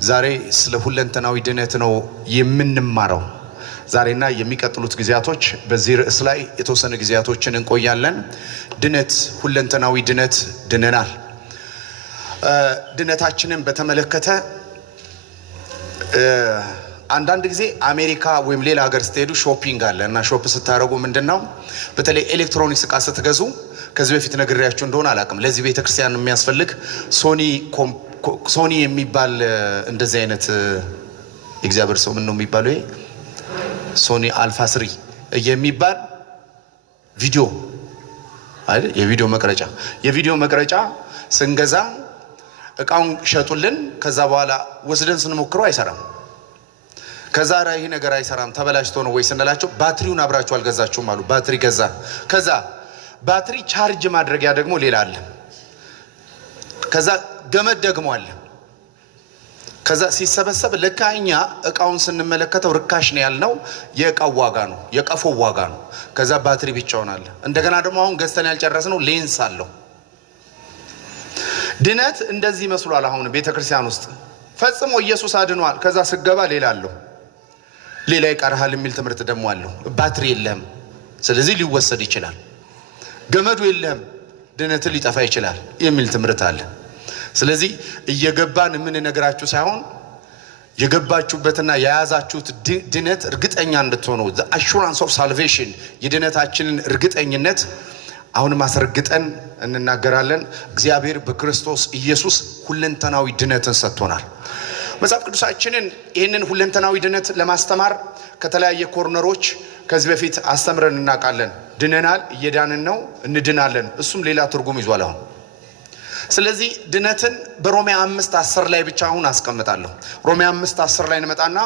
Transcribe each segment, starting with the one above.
ዛሬ ስለ ሁለንተናዊ ድነት ነው የምንማረው። ዛሬና የሚቀጥሉት ጊዜያቶች በዚህ ርዕስ ላይ የተወሰነ ጊዜያቶችን እንቆያለን። ድነት፣ ሁለንተናዊ ድነት፣ ድነናል። ድነታችንን በተመለከተ አንዳንድ ጊዜ አሜሪካ ወይም ሌላ ሀገር ስትሄዱ ሾፒንግ አለ እና ሾፕ ስታደርጉ ምንድነው በተለይ ኤሌክትሮኒክስ ዕቃ ስትገዙ ከዚህ በፊት ነግሬያችሁ እንደሆነ አላውቅም፣ ለዚህ ቤተክርስቲያን የሚያስፈልግ ሶኒ የሚባል እንደዚህ አይነት እግዚአብሔር ሰው ምን ነው የሚባለው ሶኒ አልፋ 3 የሚባል ቪዲዮ አይደል የቪዲዮ መቅረጫ ስንገዛ እቃውን ሸጡልን። ከዛ በኋላ ወስደን ስንሞክረው አይሰራም። ከዛ ይሄ ነገር አይሰራም ተበላሽቶ ነው ወይ ስንላቸው ባትሪውን አብራችሁ አልገዛችሁም አሉ። ባትሪ ገዛ። ከዛ ባትሪ ቻርጅ ማድረጊያ ደግሞ ሌላ አለ። ከዛ ገመድ ደግሞ አለ። ከዛ ሲሰበሰብ ለካኛ እቃውን ስንመለከተው ርካሽ ነው ያልነው የእቃው ዋጋ ነው፣ የቀፎ ዋጋ ነው። ከዛ ባትሪ ብቻውን አለ። እንደገና ደግሞ አሁን ገዝተን ያልጨረስነው ሌንስ አለው። ድነት እንደዚህ መስሏል። አሁን ቤተክርስቲያን ውስጥ ፈጽሞ ኢየሱስ አድኗል። ከዛ ስገባ ሌላ አለው፣ ሌላ ይቀርሃል የሚል ትምህርት ደግሞ አለው። ባትሪ የለም፣ ስለዚህ ሊወሰድ ይችላል። ገመዱ የለም፣ ድነት ሊጠፋ ይችላል የሚል ትምህርት አለ። ስለዚህ እየገባን የምንነግራችሁ ሳይሆን የገባችሁበትና የያዛችሁት ድነት እርግጠኛ እንድትሆኑ the assurance of salvation የድነታችንን እርግጠኝነት አሁን ማስረግጠን እንናገራለን። እግዚአብሔር በክርስቶስ ኢየሱስ ሁለንተናዊ ድነትን ሰጥቶናል። መጽሐፍ ቅዱሳችንን ይህንን ሁለንተናዊ ድነት ለማስተማር ከተለያየ ኮርነሮች ከዚህ በፊት አስተምረን እናውቃለን። ድነናል፣ እየዳንን ነው፣ እንድናለን። እሱም ሌላ ትርጉም ይዟል አሁን። ስለዚህ ድነትን በሮሜ 5:10 ላይ ብቻ አሁን አስቀምጣለሁ። ሮሜ 5:10 ላይ እንመጣና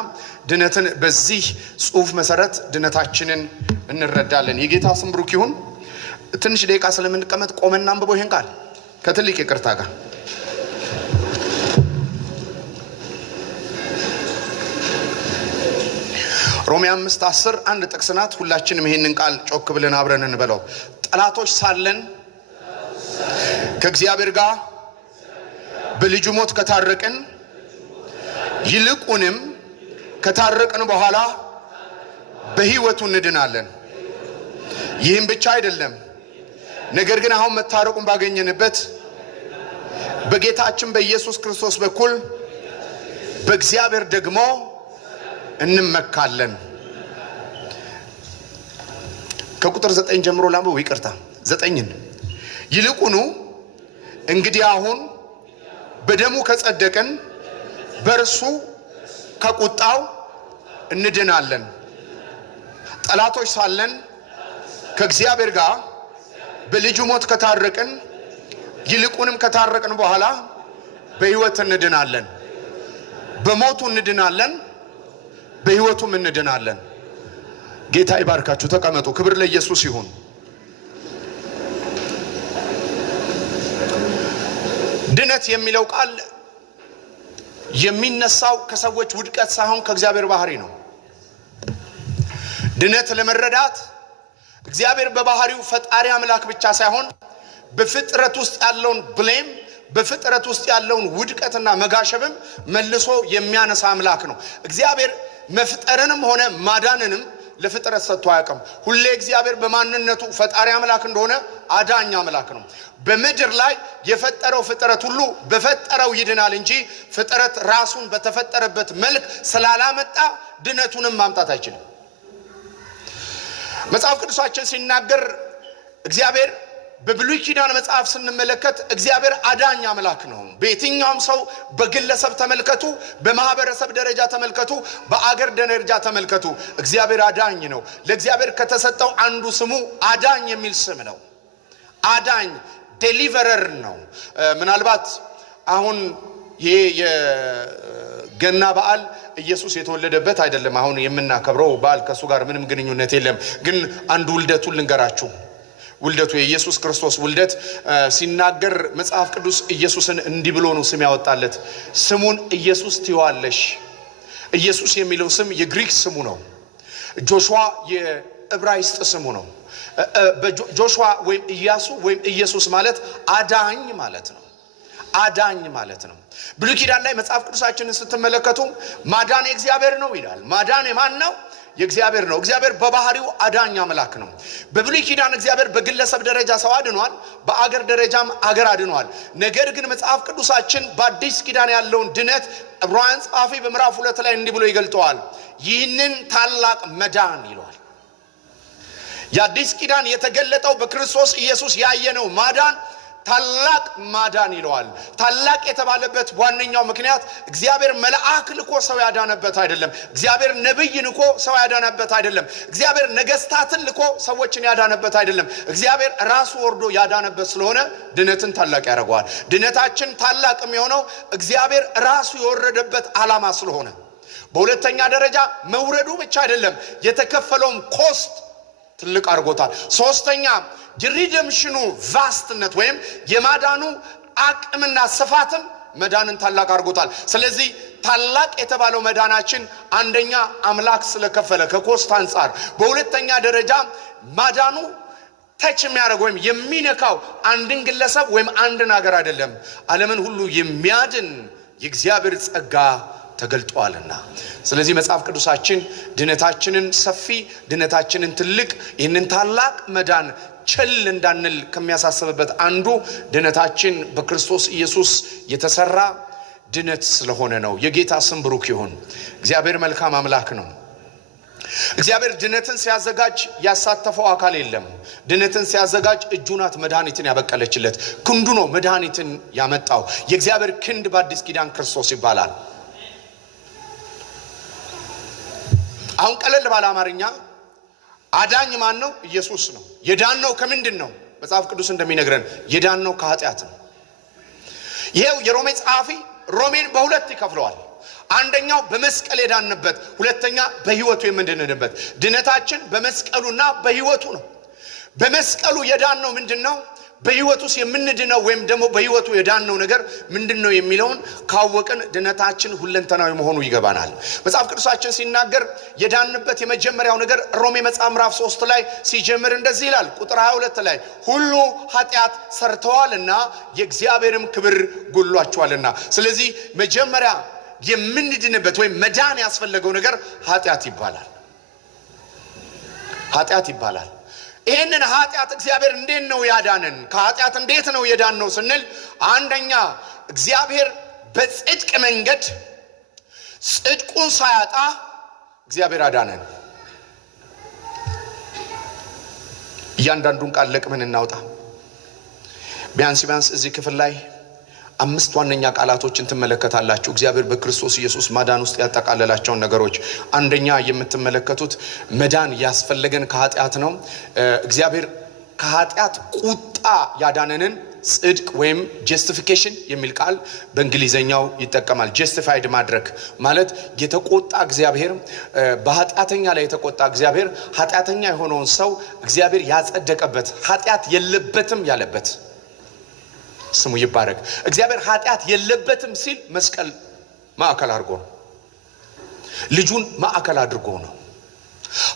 ድነትን በዚህ ጽሑፍ መሰረት ድነታችንን እንረዳለን። የጌታ ስም ብሩክ ይሁን። ትንሽ ደቂቃ ስለምንቀመጥ ቆመና አንብበው ይሄን ቃል ከትልቅ ይቅርታ ጋር ሮሜ 5:10 አንድ ጥቅስ ናት። ሁላችንም ይሄንን ቃል ጮክ ብለን አብረን እንበለው። ጠላቶች ሳለን ከእግዚአብሔር ጋር በልጁ ሞት ከታረቅን ይልቁንም ከታረቅን በኋላ በሕይወቱ እንድናለን። ይህም ብቻ አይደለም፣ ነገር ግን አሁን መታረቁን ባገኘንበት በጌታችን በኢየሱስ ክርስቶስ በኩል በእግዚአብሔር ደግሞ እንመካለን። ከቁጥር 9 ጀምሮ ላምበው። ይቅርታ 9ን ይልቁኑ እንግዲህ አሁን በደሙ ከጸደቅን በእርሱ ከቁጣው እንድናለን። ጠላቶች ሳለን ከእግዚአብሔር ጋር በልጁ ሞት ከታረቅን ይልቁንም ከታረቅን በኋላ በሕይወት እንድናለን። በሞቱ እንድናለን፣ በሕይወቱም እንድናለን። ጌታ ይባርካችሁ። ተቀመጡ። ክብር ለኢየሱስ ይሁን። ድነት የሚለው ቃል የሚነሳው ከሰዎች ውድቀት ሳይሆን ከእግዚአብሔር ባህሪ ነው። ድነት ለመረዳት እግዚአብሔር በባህሪው ፈጣሪ አምላክ ብቻ ሳይሆን በፍጥረት ውስጥ ያለውን ብሌም በፍጥረት ውስጥ ያለውን ውድቀትና መጋሸብም መልሶ የሚያነሳ አምላክ ነው። እግዚአብሔር መፍጠርንም ሆነ ማዳንንም ለፍጥረት ሰጥቶ አያውቅም። ሁሌ እግዚአብሔር በማንነቱ ፈጣሪ አምላክ እንደሆነ አዳኝ አምላክ ነው። በምድር ላይ የፈጠረው ፍጥረት ሁሉ በፈጠረው ይድናል እንጂ ፍጥረት ራሱን በተፈጠረበት መልክ ስላላመጣ ድነቱንም ማምጣት አይችልም። መጽሐፍ ቅዱሳችን ሲናገር እግዚአብሔር በብሉይ ኪዳን መጽሐፍ ስንመለከት እግዚአብሔር አዳኝ አምላክ ነው። በየትኛውም ሰው በግለሰብ ተመልከቱ፣ በማህበረሰብ ደረጃ ተመልከቱ፣ በአገር ደረጃ ተመልከቱ፣ እግዚአብሔር አዳኝ ነው። ለእግዚአብሔር ከተሰጠው አንዱ ስሙ አዳኝ የሚል ስም ነው። አዳኝ ዴሊቨረር ነው። ምናልባት አሁን ይሄ የገና በዓል ኢየሱስ የተወለደበት አይደለም አሁን የምናከብረው በዓል፣ ከሱ ጋር ምንም ግንኙነት የለም። ግን አንዱ ውልደቱን ልንገራችሁ። ውልደቱ የኢየሱስ ክርስቶስ ውልደት ሲናገር መጽሐፍ ቅዱስ ኢየሱስን እንዲህ ብሎ ነው ስም ያወጣለት። ስሙን ኢየሱስ ትይዋለሽ። ኢየሱስ የሚለው ስም የግሪክ ስሙ ነው። ጆሹዋ የዕብራይስጥ ስሙ ነው። ጆሹዋ ወይም ኢያሱ ወይም ኢየሱስ ማለት አዳኝ ማለት ነው። አዳኝ ማለት ነው። ብሉይ ኪዳን ላይ መጽሐፍ ቅዱሳችንን ስትመለከቱ ማዳን የእግዚአብሔር ነው ይላል። ማዳን የማን ነው? የእግዚአብሔር ነው። እግዚአብሔር በባህሪው አዳኝ አምላክ ነው። በብሉይ ኪዳን እግዚአብሔር በግለሰብ ደረጃ ሰው አድኗል፣ በአገር ደረጃም አገር አድኗል። ነገር ግን መጽሐፍ ቅዱሳችን በአዲስ ኪዳን ያለውን ድነት ዕብራውያን ጸሐፊ በምዕራፍ 2 ላይ እንዲህ ብሎ ይገልጠዋል። ይህንን ታላቅ መዳን ይለዋል። የአዲስ ኪዳን የተገለጠው በክርስቶስ ኢየሱስ ያየነው ማዳን ታላቅ ማዳን ይለዋል። ታላቅ የተባለበት ዋነኛው ምክንያት እግዚአብሔር መልአክ ልኮ ሰው ያዳነበት አይደለም። እግዚአብሔር ነብይ ልኮ ሰው ያዳነበት አይደለም። እግዚአብሔር ነገስታትን ልኮ ሰዎችን ያዳነበት አይደለም። እግዚአብሔር ራሱ ወርዶ ያዳነበት ስለሆነ ድነትን ታላቅ ያደርገዋል። ድነታችን ታላቅ የሚሆነው እግዚአብሔር ራሱ የወረደበት ዓላማ ስለሆነ፣ በሁለተኛ ደረጃ መውረዱ ብቻ አይደለም፣ የተከፈለውም ኮስት ትልቅ አድርጎታል። ሶስተኛ የሪደምሽኑ ቫስትነት ወይም የማዳኑ አቅምና ስፋትም መዳንን ታላቅ አድርጎታል። ስለዚህ ታላቅ የተባለው መዳናችን አንደኛ አምላክ ስለከፈለ ከኮስት አንጻር፣ በሁለተኛ ደረጃ ማዳኑ ተች የሚያደርግ ወይም የሚነካው አንድን ግለሰብ ወይም አንድን ሀገር አይደለም፣ ዓለምን ሁሉ የሚያድን የእግዚአብሔር ጸጋ ተገልጧልና። ስለዚህ መጽሐፍ ቅዱሳችን ድነታችንን ሰፊ፣ ድነታችንን ትልቅ፣ ይህንን ታላቅ መዳን ቸል እንዳንል ከሚያሳስብበት አንዱ ድነታችን በክርስቶስ ኢየሱስ የተሰራ ድነት ስለሆነ ነው። የጌታ ስም ብሩክ ይሁን። እግዚአብሔር መልካም አምላክ ነው። እግዚአብሔር ድነትን ሲያዘጋጅ ያሳተፈው አካል የለም። ድነትን ሲያዘጋጅ እጁ ናት መድኃኒትን ያበቀለችለት፣ ክንዱ ነው መድኃኒትን ያመጣው። የእግዚአብሔር ክንድ በአዲስ ኪዳን ክርስቶስ ይባላል። አሁን ቀለል ባለ አማርኛ አዳኝ ማን ነው? ኢየሱስ ነው። የዳነው ከምንድን ነው? መጽሐፍ ቅዱስ እንደሚነግረን የዳነው ከኃጢአት ነው። ይሄው የሮሜ ጸሐፊ ሮሜን በሁለት ይከፍለዋል። አንደኛው በመስቀል የዳንበት፣ ሁለተኛ በህይወቱ የምንድንበት። ድነታችን በመስቀሉና በህይወቱ ነው። በመስቀሉ የዳነው ምንድነው? በህይወቱስ የምንድነው ወይም ደግሞ በህይወቱ የዳነው ነገር ምንድነው የሚለውን ካወቅን ድነታችን ሁለንተናዊ መሆኑ ይገባናል። መጽሐፍ ቅዱሳችን ሲናገር የዳንበት የመጀመሪያው ነገር ሮሜ መጽሐፍ ምዕራፍ 3 ላይ ሲጀምር እንደዚህ ይላል። ቁጥር 22 ላይ ሁሉ ኃጢአት ሰርተዋልና የእግዚአብሔርም ክብር ጎድሏቸዋልና። ስለዚህ መጀመሪያ የምንድንበት ወይም መዳን ያስፈልገው ነገር ኃጢአት ይባላል። ኃጢአት ይባላል። ይህንን ኃጢአት እግዚአብሔር እንዴት ነው ያዳነን? ከኃጢአት እንዴት ነው የዳነው ስንል አንደኛ እግዚአብሔር በጽድቅ መንገድ ጽድቁን ሳያጣ እግዚአብሔር አዳነን። እያንዳንዱን ቃል ለቅመን እናውጣ። ቢያንስ እዚህ ክፍል ላይ 5 ዋነኛ ቃላቶችን ትመለከታላችሁ። እግዚአብሔር በክርስቶስ ኢየሱስ ማዳን ውስጥ ያጠቃለላቸውን ነገሮች። አንደኛ የምትመለከቱት መዳን ያስፈልገን ከኃጢአት ነው። እግዚአብሔር ከኃጢአት ቁጣ ያዳነንን ጽድቅ ወይም ጀስቲፊኬሽን የሚል ቃል በእንግሊዘኛው ይጠቀማል። ጀስቲፋይድ ማድረግ ማለት የተቆጣ እግዚአብሔር፣ በኃጢአተኛ ላይ የተቆጣ እግዚአብሔር ኃጢአተኛ የሆነውን ሰው እግዚአብሔር ያጸደቀበት፣ ኃጢአት የለበትም ያለበት ስሙ ይባረክ። እግዚአብሔር ኃጢአት የለበትም ሲል መስቀል ማዕከል አድርጎ ነው። ልጁን ማዕከል አድርጎ ነው።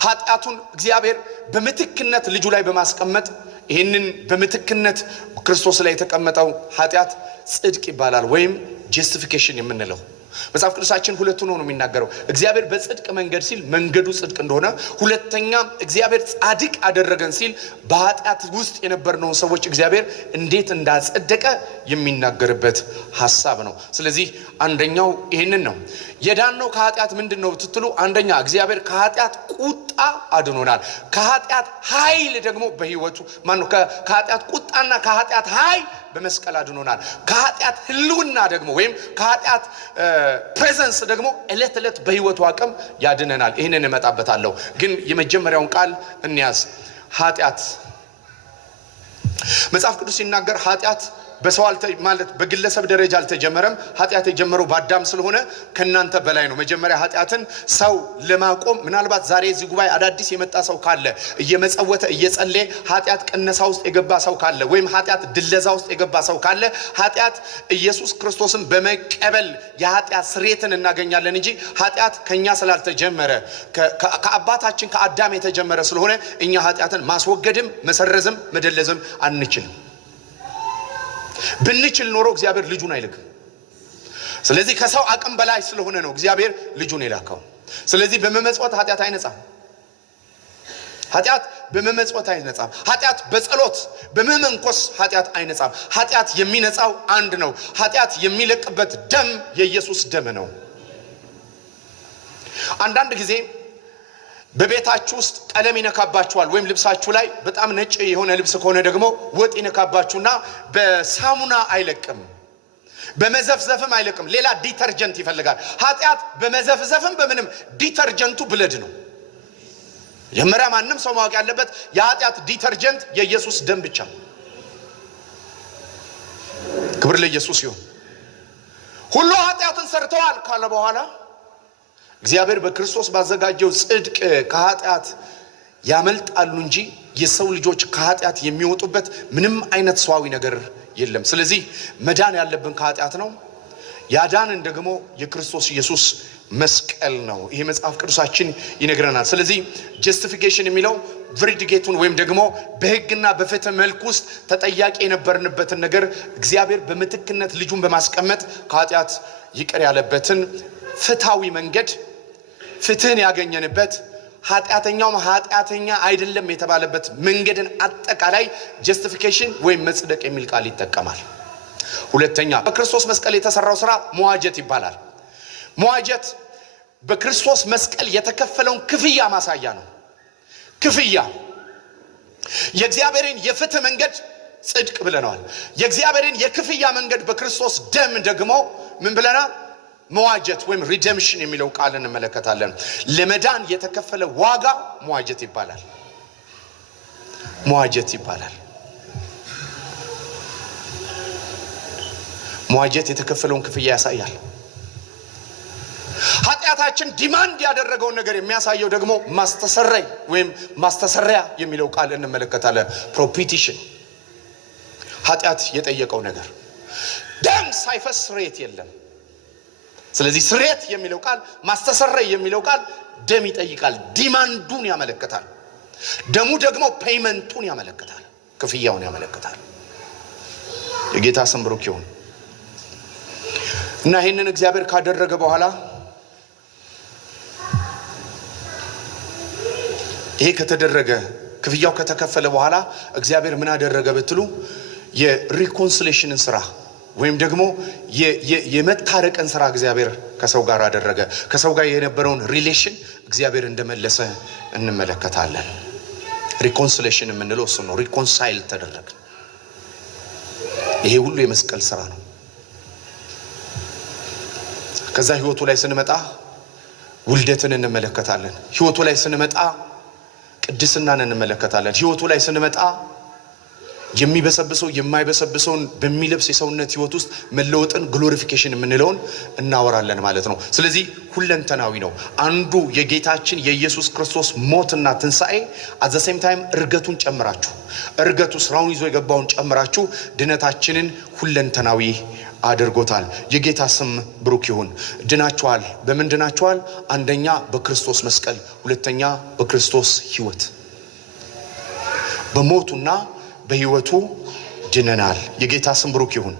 ኃጢአቱን እግዚአብሔር በምትክነት ልጁ ላይ በማስቀመጥ ይህንን በምትክነት ክርስቶስ ላይ የተቀመጠው ኃጢአት ጽድቅ ይባላል ወይም ጀስቲፊኬሽን የምንለው። መጽሐፍ ቅዱሳችን ሁለቱን ነው የሚናገረው። እግዚአብሔር በጽድቅ መንገድ ሲል መንገዱ ጽድቅ እንደሆነ፣ ሁለተኛ እግዚአብሔር ጻድቅ አደረገን ሲል በኃጢአት ውስጥ የነበርነው ሰዎች እግዚአብሔር እንዴት እንዳጸደቀ የሚናገርበት ሐሳብ ነው። ስለዚህ አንደኛው ይሄንን ነው። የዳነው ከኃጢአት ምንድነው ትትሉ፣ አንደኛ እግዚአብሔር ከኃጢአት ቁጣ አድኖናል። ከኃጢአት ኃይል ደግሞ በህይወቱ ከኃጢአት ቁጣና ከኃጢአት ኃይል በመስቀል አድኖናል። ከኃጢአት ህልውና ደግሞ ወይም ከኃጢአት ፕሬዘንስ ደግሞ እለት እለት በህይወቱ አቅም ያድነናል። ይህንን እመጣበታለሁ። ግን የመጀመሪያውን ቃል እንያዝ። ኃጢአት መጽሐፍ ቅዱስ ሲናገር ኃጢአት በሰው ማለት በግለሰብ ደረጃ አልተጀመረም። ኃጢአት የጀመረው በአዳም ስለሆነ ከናንተ በላይ ነው። መጀመሪያ ኃጢአትን ሰው ለማቆም ምናልባት ዛሬ እዚህ ጉባኤ አዳዲስ የመጣ ሰው ካለ፣ እየመጸወተ እየጸለየ ኃጢአት ቅነሳ ውስጥ የገባ ሰው ካለ ወይም ኃጢአት ድለዛ ውስጥ የገባ ሰው ካለ ኃጢአት ኢየሱስ ክርስቶስን በመቀበል የኃጢአት ስርየትን እናገኛለን እንጂ ኃጢአት ከኛ ስላልተጀመረ ከአባታችን ከአዳም የተጀመረ ስለሆነ እኛ ኃጢአትን ማስወገድም መሰረዝም መደለዝም አንችልም። ብንችል ኖሮ እግዚአብሔር ልጁን አይልክም። ስለዚህ ከሰው አቅም በላይ ስለሆነ ነው እግዚአብሔር ልጁን የላከው። ስለዚህ በመመጽወት ኃጢአት አይነጻም። ኃጢአት በመመጽወት አይነጻም። ኃጢአት በጸሎት በመመንኮስ ኃጢአት አይነጻም። ኃጢአት የሚነጻው አንድ ነው። ኃጢአት የሚለቅበት ደም የኢየሱስ ደም ነው። አንዳንድ ጊዜ በቤታችሁ ውስጥ ቀለም ይነካባችኋል ወይም ልብሳችሁ ላይ በጣም ነጭ የሆነ ልብስ ከሆነ ደግሞ ወጥ ይነካባችሁና በሳሙና አይለቅም፣ በመዘፍዘፍም አይለቅም። ሌላ ዲተርጀንት ይፈልጋል። ኃጢአት በመዘፍዘፍም በምንም ዲተርጀንቱ ብለድ ነው። የመራ ማንም ሰው ማወቅ ያለበት የኃጢአት ዲተርጀንት የኢየሱስ ደም ብቻ። ክብር ለኢየሱስ ይሁን። ሁሉ ኃጢአትን ሰርተዋል ካለ በኋላ እግዚአብሔር በክርስቶስ ባዘጋጀው ጽድቅ ከኃጢአት ያመልጣሉ እንጂ የሰው ልጆች ከኃጢአት የሚወጡበት ምንም አይነት ሰዋዊ ነገር የለም። ስለዚህ መዳን ያለብን ከኃጢአት ነው። ያዳንን ደግሞ የክርስቶስ ኢየሱስ መስቀል ነው። ይሄ መጽሐፍ ቅዱሳችን ይነግረናል። ስለዚህ ጀስቲፊኬሽን የሚለው ቨርዲጌቱን ወይም ደግሞ በሕግና በፍትህ መልኩ ውስጥ ተጠያቂ የነበርንበትን ነገር እግዚአብሔር በምትክነት ልጁን በማስቀመጥ ከኃጢአት ይቅር ያለበትን ፍትሃዊ መንገድ ፍትህን ያገኘንበት ኃጢአተኛውም ኃጢአተኛ አይደለም የተባለበት መንገድን አጠቃላይ ጀስቲፊኬሽን ወይም መጽደቅ የሚል ቃል ይጠቀማል። ሁለተኛ በክርስቶስ መስቀል የተሰራው ስራ መዋጀት ይባላል። መዋጀት በክርስቶስ መስቀል የተከፈለውን ክፍያ ማሳያ ነው። ክፍያ የእግዚአብሔርን የፍትህ መንገድ ጽድቅ ብለናል። የእግዚአብሔርን የክፍያ መንገድ በክርስቶስ ደም ደግሞ ምን ብለናል? መዋጀት ወይም ሪደምፕሽን የሚለው ቃል እንመለከታለን። ለመዳን የተከፈለ ዋጋ መዋጀት ይባላል። መዋጀት ይባላል። መዋጀት የተከፈለውን ክፍያ ያሳያል። ኃጢአታችን ዲማንድ ያደረገውን ነገር የሚያሳየው ደግሞ ማስተሰረይ ወይም ማስተሰሪያ የሚለው ቃል እንመለከታለን። ፕሮፒቲሽን ኃጢአት የጠየቀው ነገር ደም ሳይፈስ ስርየት የለም። ስለዚህ ስርየት የሚለው ቃል ማስተሰረይ የሚለው ቃል ደም ይጠይቃል። ዲማንዱን ያመለክታል። ደሙ ደግሞ ፔይመንቱን ያመለክታል፣ ክፍያውን ያመለክታል። የጌታ ስም ብሩክ ይሁን እና ይህንን እግዚአብሔር ካደረገ በኋላ ይሄ ከተደረገ ክፍያው ከተከፈለ በኋላ እግዚአብሔር ምን አደረገ ብትሉ የሪኮንሲሌሽንን ስራ ወይም ደግሞ የመታረቅን ስራ እግዚአብሔር ከሰው ጋር አደረገ። ከሰው ጋር የነበረውን ሪሌሽን እግዚአብሔር እንደመለሰ እንመለከታለን። ሪኮንሲሌሽን የምንለው እሱ ነው። ሪኮንሳይል ተደረገ። ይሄ ሁሉ የመስቀል ስራ ነው። ከዛ ህይወቱ ላይ ስንመጣ ውልደትን እንመለከታለን። ህይወቱ ላይ ስንመጣ ቅድስናን እንመለከታለን። ህይወቱ ላይ ስንመጣ የሚበሰብሰው የማይበሰብሰውን በሚለብስ የሰውነት ህይወት ውስጥ መለወጥን ግሎሪፊኬሽን የምንለውን እናወራለን ማለት ነው። ስለዚህ ሁለንተናዊ ነው። አንዱ የጌታችን የኢየሱስ ክርስቶስ ሞትና ትንሣኤ at the same time እርገቱን ጨምራችሁ እርገቱ ስራውን ይዞ የገባውን ጨምራችሁ ድነታችንን ሁለንተናዊ አድርጎታል። የጌታ ስም ብሩክ ይሁን። ድናችኋል። በምን ድናችኋል? አንደኛ በክርስቶስ መስቀል፣ ሁለተኛ በክርስቶስ ህይወት። በሞቱና በህይወቱ ድነናል። የጌታ ስም ብሩክ ይሁን።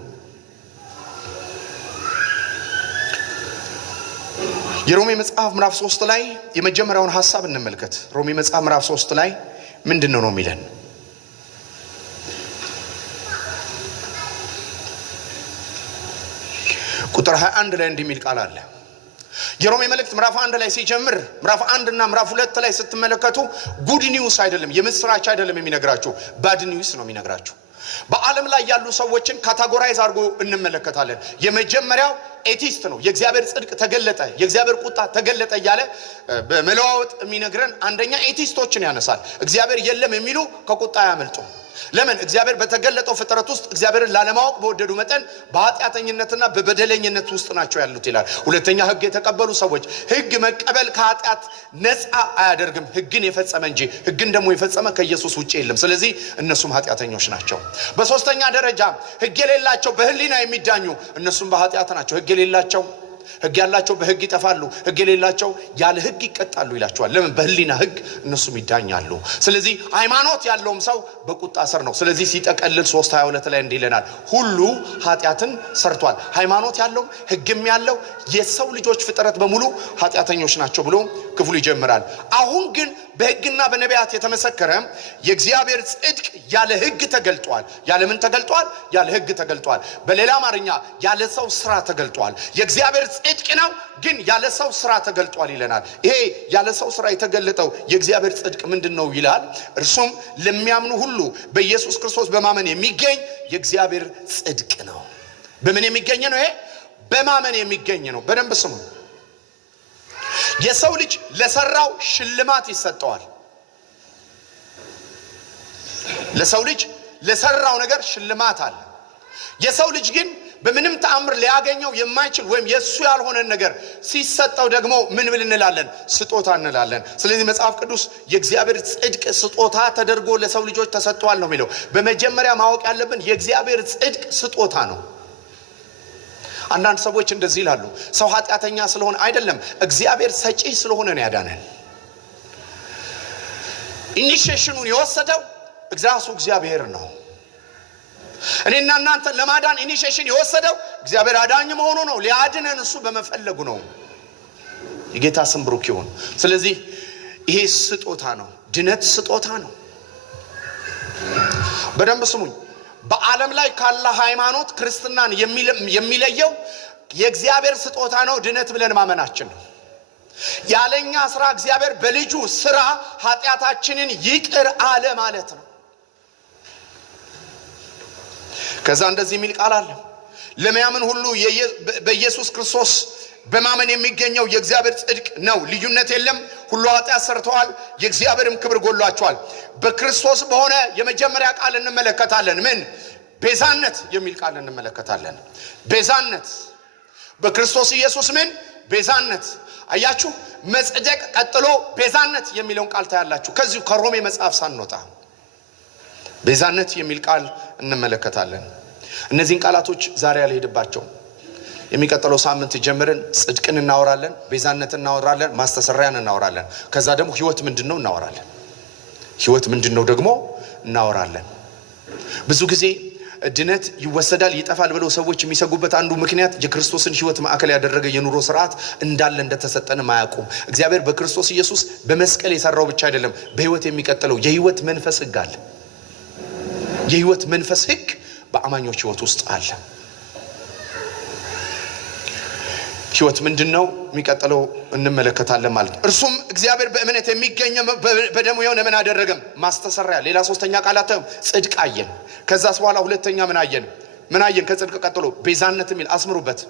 የሮሜ መጽሐፍ ምዕራፍ 3 ላይ የመጀመሪያውን ሐሳብ እንመልከት። ሮሜ መጽሐፍ ምዕራፍ 3 ላይ ምንድነው ነው የሚለን? ቁጥር 21 ላይ እንደሚል ቃል አለ። የሮሜ መልእክት ምዕራፍ 1 ላይ ሲጀምር ምዕራፍ 1 እና ምዕራፍ 2 ላይ ስትመለከቱ ጉድ ኒውስ አይደለም፣ የምስራች አይደለም የሚነግራችሁ፣ ባድ ኒውስ ነው የሚነግራችሁ። በዓለም ላይ ያሉ ሰዎችን ካታጎራይዝ አድርጎ እንመለከታለን። የመጀመሪያው ኤቲስት ነው። የእግዚአብሔር ጽድቅ ተገለጠ፣ የእግዚአብሔር ቁጣ ተገለጠ እያለ በመለዋወጥ የሚነግረን አንደኛ ኤቲስቶችን ያነሳል። እግዚአብሔር የለም የሚሉ ከቁጣ ያመልጡ። ለምን? እግዚአብሔር በተገለጠው ፍጥረት ውስጥ እግዚአብሔርን ላለማወቅ በወደዱ መጠን በኃጢአተኝነትና በበደለኝነት ውስጥ ናቸው ያሉት ይላል። ሁለተኛ ሕግ የተቀበሉ ሰዎች ሕግ መቀበል ከኃጢአት ነፃ አያደርግም፣ ሕግን የፈጸመ እንጂ። ሕግን ደግሞ የፈጸመ ከኢየሱስ ውጪ የለም። ስለዚህ እነሱም ኃጢአተኞች ናቸው። በሶስተኛ ደረጃ ሕግ የሌላቸው በህሊና የሚዳኙ እነሱም በኃጢአት ናቸው። ሕግ የሌላቸው ሕግ ያላቸው በሕግ ይጠፋሉ፣ ሕግ የሌላቸው ያለ ሕግ ይቀጣሉ ይላቸዋል። ለምን? በህሊና ሕግ እነሱም ይዳኛሉ። ስለዚህ ሃይማኖት ያለውም ሰው በቁጣ ስር ነው። ስለዚህ ሲጠቀልል 3:22 ላይ እንዲህ ይለናል፣ ሁሉ ኃጢአትን ሰርቷል። ሃይማኖት ያለው ሕግም ያለው የሰው ልጆች ፍጥረት በሙሉ ኃጢአተኞች ናቸው ብሎ ክፍሉ ይጀምራል። አሁን ግን በሕግና በነቢያት የተመሰከረ የእግዚአብሔር ጽድቅ ያለ ሕግ ተገልጧል። ያለ ምን ተገልጧል? ያለ ሕግ ተገልጧል። በሌላ አማርኛ ያለ ሰው ስራ ተገልጧል። የእግዚአብሔር ጽድቅ ነው ግን ያለ ሰው ስራ ተገልጧል ይለናል። ይሄ ያለ ሰው ስራ የተገለጠው የእግዚአብሔር ጽድቅ ምንድነው ይላል? እርሱም ለሚያምኑ ሁሉ በኢየሱስ ክርስቶስ በማመን የሚገኝ የእግዚአብሔር ጽድቅ ነው። በምን የሚገኝ ነው? ይሄ በማመን የሚገኝ ነው። በደንብ ስሙ። የሰው ልጅ ለሰራው ሽልማት ይሰጠዋል። ለሰው ልጅ ለሰራው ነገር ሽልማት አለ። የሰው ልጅ ግን በምንም ተአምር ሊያገኘው የማይችል ወይም የሱ ያልሆነ ነገር ሲሰጠው ደግሞ ምን ብል እንላለን? ስጦታ እንላለን። ስለዚህ መጽሐፍ ቅዱስ የእግዚአብሔር ጽድቅ ስጦታ ተደርጎ ለሰው ልጆች ተሰጥቷል ነው የሚለው። በመጀመሪያ ማወቅ ያለብን የእግዚአብሔር ጽድቅ ስጦታ ነው። አንዳንድ ሰዎች እንደዚህ ይላሉ፣ ሰው ኃጢአተኛ ስለሆነ አይደለም፣ እግዚአብሔር ሰጪ ስለሆነ ነው ያዳነን። ኢኒሺዬሽኑን የወሰደው ራሱ እግዚአብሔር ነው። እኔና እናንተ ለማዳን ኢኒሺዬሽን የወሰደው እግዚአብሔር አዳኝ መሆኑ ነው። ሊያድነን እሱ በመፈለጉ ነው። የጌታ ስም ብሩክ ይሁን። ስለዚህ ይሄ ስጦታ ነው። ድነት ስጦታ ነው። በደንብ ስሙኝ። በዓለም ላይ ካለ ሃይማኖት ክርስትናን የሚለየው የእግዚአብሔር ስጦታ ነው ድነት ብለን ማመናችን ነው። ያለኛ ስራ እግዚአብሔር በልጁ ስራ ኃጢአታችንን ይቅር አለ ማለት ነው። ከዛ እንደዚህ የሚል ቃል አለ፣ ለሚያምን ሁሉ በኢየሱስ ክርስቶስ በማመን የሚገኘው የእግዚአብሔር ጽድቅ ነው። ልዩነት የለም። ሁሉ ኃጢአት ሰርተዋል፣ የእግዚአብሔርም ክብር ጎሏቸዋል። በክርስቶስ በሆነ የመጀመሪያ ቃል እንመለከታለን። ምን? ቤዛነት የሚል ቃል እንመለከታለን። ቤዛነት በክርስቶስ ኢየሱስ ምን? ቤዛነት። አያችሁ፣ መጽደቅ ቀጥሎ ቤዛነት የሚለውን ቃል ታያላችሁ። ከዚሁ ከሮሜ መጽሐፍ ሳንወጣ ቤዛነት የሚል ቃል እንመለከታለን። እነዚህን ቃላቶች ዛሬ ያልሄድባቸው የሚቀጥለው ሳምንት ጀምረን ጽድቅን እናወራለን፣ ቤዛነት እናወራለን፣ ማስተሰሪያን እናወራለን። ከዛ ደግሞ ህይወት ምንድነው እናወራለን። ህይወት ምንድነው ደግሞ እናወራለን። ብዙ ጊዜ ድነት ይወሰዳል ይጠፋል ብለው ሰዎች የሚሰጉበት አንዱ ምክንያት የክርስቶስን ህይወት ማዕከል ያደረገ የኑሮ ስርዓት እንዳለ እንደተሰጠን ማያውቁም። እግዚአብሔር በክርስቶስ ኢየሱስ በመስቀል የሰራው ብቻ አይደለም፣ በህይወት የሚቀጥለው የህይወት መንፈስ ህግ አለ። የህይወት መንፈስ ህግ በአማኞች ህይወት ውስጥ አለ። ህይወት ምንድነው የሚቀጥለው እንመለከታለን ማለት ነው። እርሱም እግዚአብሔር በእምነት የሚገኝ በደሙ የሆነ ምን አደረገም? ማስተሰሪያ። ሌላ ሶስተኛ ቃላት ጽድቅ አየን። ከዛስ በኋላ ሁለተኛ ምን አየን? ምን አየን? ከጽድቅ ቀጥሎ ቤዛነት የሚል አስምሩበት።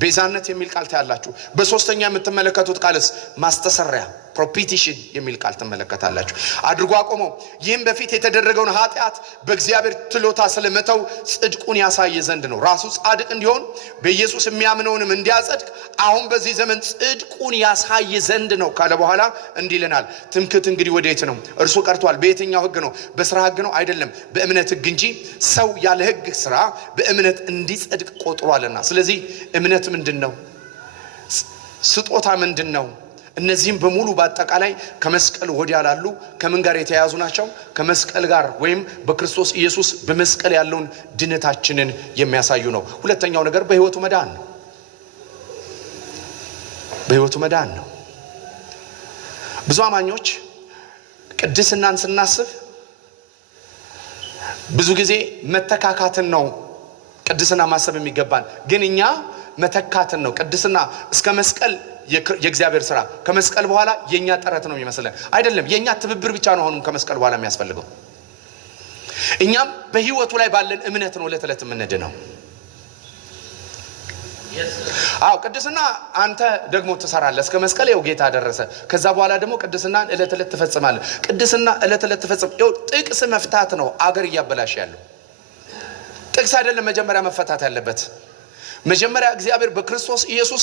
ቤዛነት የሚል ቃል ታያላችሁ። በሶስተኛ የምትመለከቱት ቃልስ ማስተሰሪያ ፕሮፒቲሽን የሚል ቃል ተመለከታላችሁ። አድርጎ አቆመው። ይህም በፊት የተደረገውን ኃጢአት በእግዚአብሔር ትሎታ ስለመተው ጽድቁን ያሳየ ዘንድ ነው። ራሱ ጻድቅ እንዲሆን በኢየሱስ የሚያምነውንም እንዲያጸድቅ አሁን በዚህ ዘመን ጽድቁን ያሳየ ዘንድ ነው ካለ በኋላ እንዲህ ይለናል። ትምክህት እንግዲህ ወዴት ነው? እርሱ ቀርቷል። በየትኛው ህግ ነው? በስራ ህግ ነው? አይደለም፣ በእምነት ህግ እንጂ ሰው ያለ ህግ ስራ በእምነት እንዲጸድቅ ቆጥሯልና። ስለዚህ እምነት ምንድነው? ስጦታ ምንድነው? እነዚህም በሙሉ በአጠቃላይ ከመስቀል ወዲያ ያሉ ከምን ጋር የተያያዙ ናቸው? ከመስቀል ጋር ወይም በክርስቶስ ኢየሱስ በመስቀል ያለውን ድነታችንን የሚያሳዩ ነው። ሁለተኛው ነገር በህይወቱ መዳን ነው። በህይወቱ መዳን ነው። ብዙ አማኞች ቅድስናን ስናስብ ብዙ ጊዜ መተካካትን ነው ቅድስና ማሰብ የሚገባን፣ ግን እኛ መተካትን ነው። ቅድስና እስከ መስቀል የእግዚአብሔር ስራ፣ ከመስቀል በኋላ የኛ ጥረት ነው የሚመስለን። አይደለም፣ የኛ ትብብር ብቻ ነው አሁንም ከመስቀል በኋላ የሚያስፈልገው። እኛም በህይወቱ ላይ ባለን እምነት ነው ለተለት የምንድነው። አዎ ቅድስና አንተ ደግሞ ትሰራለህ እስከ መስቀል ይው ጌታ ደረሰ። ከዛ በኋላ ደግሞ ቅድስናን እለት እለት ትፈጽማለህ። ቅድስና እለት እለት ትፈጽም። ይው ጥቅስ መፍታት ነው አገር እያበላሽ ያለው። ጥቅስ አይደለም መጀመሪያ መፈታት ያለበት። መጀመሪያ እግዚአብሔር በክርስቶስ ኢየሱስ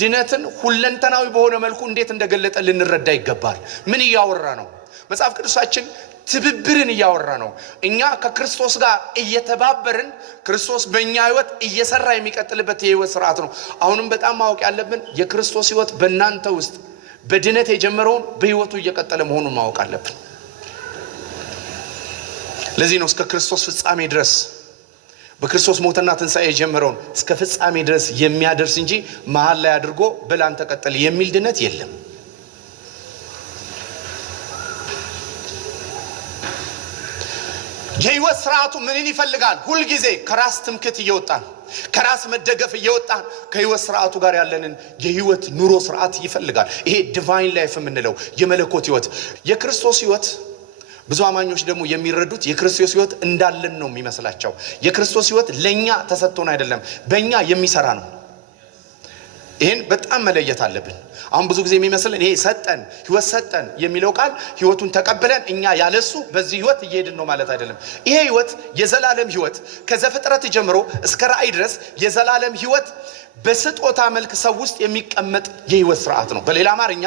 ድነትን ሁለንተናዊ በሆነ መልኩ እንዴት እንደገለጠ ልንረዳ ይገባል። ምን እያወራ ነው? መጽሐፍ ቅዱሳችን ትብብርን ያወራ ነው። እኛ ከክርስቶስ ጋር እየተባበርን ክርስቶስ በእኛ ህይወት እየሰራ የሚቀጥልበት የህይወት ስርዓት ነው። አሁንም በጣም ማወቅ ያለብን የክርስቶስ ህይወት በእናንተ ውስጥ በድነት የጀመረውን በህይወቱ እየቀጠለ መሆኑን ማወቅ አለብን። ለዚህ ነው እስከ ክርስቶስ ፍጻሜ ድረስ በክርስቶስ ሞትና ትንሣኤ የጀመረውን እስከ ፍጻሜ ድረስ የሚያደርስ እንጂ መሃል ላይ አድርጎ በላንተ ቀጥል የሚል ድነት የለም። የህይወት ስርዓቱ ምንን ይፈልጋል? ሁል ጊዜ ከራስ ትምክህት እየወጣን ከራስ መደገፍ እየወጣን ከህይወት ስርዓቱ ጋር ያለንን የህይወት ኑሮ ስርዓት ይፈልጋል። ይሄ ዲቫይን ላይፍ የምንለው የመለኮት ህይወት የክርስቶስ ህይወት ብዙ አማኞች ደግሞ የሚረዱት የክርስቶስ ህይወት እንዳለን ነው የሚመስላቸው። የክርስቶስ ህይወት ለኛ ተሰጥቶን አይደለም በእኛ የሚሰራ ነው። ይሄን በጣም መለየት አለብን። አሁን ብዙ ጊዜ የሚመስልን ይሄ ሰጠን ህይወት ሰጠን የሚለው ቃል ህይወቱን ተቀበለን እኛ ያለሱ በዚህ ህይወት እየሄድን ነው ማለት አይደለም። ይሄ ህይወት የዘላለም ህይወት ከዘፍጥረት ጀምሮ እስከ ራእይ ድረስ የዘላለም ህይወት በስጦታ መልክ ሰው ውስጥ የሚቀመጥ የህይወት ስርዓት ነው። በሌላ አማርኛ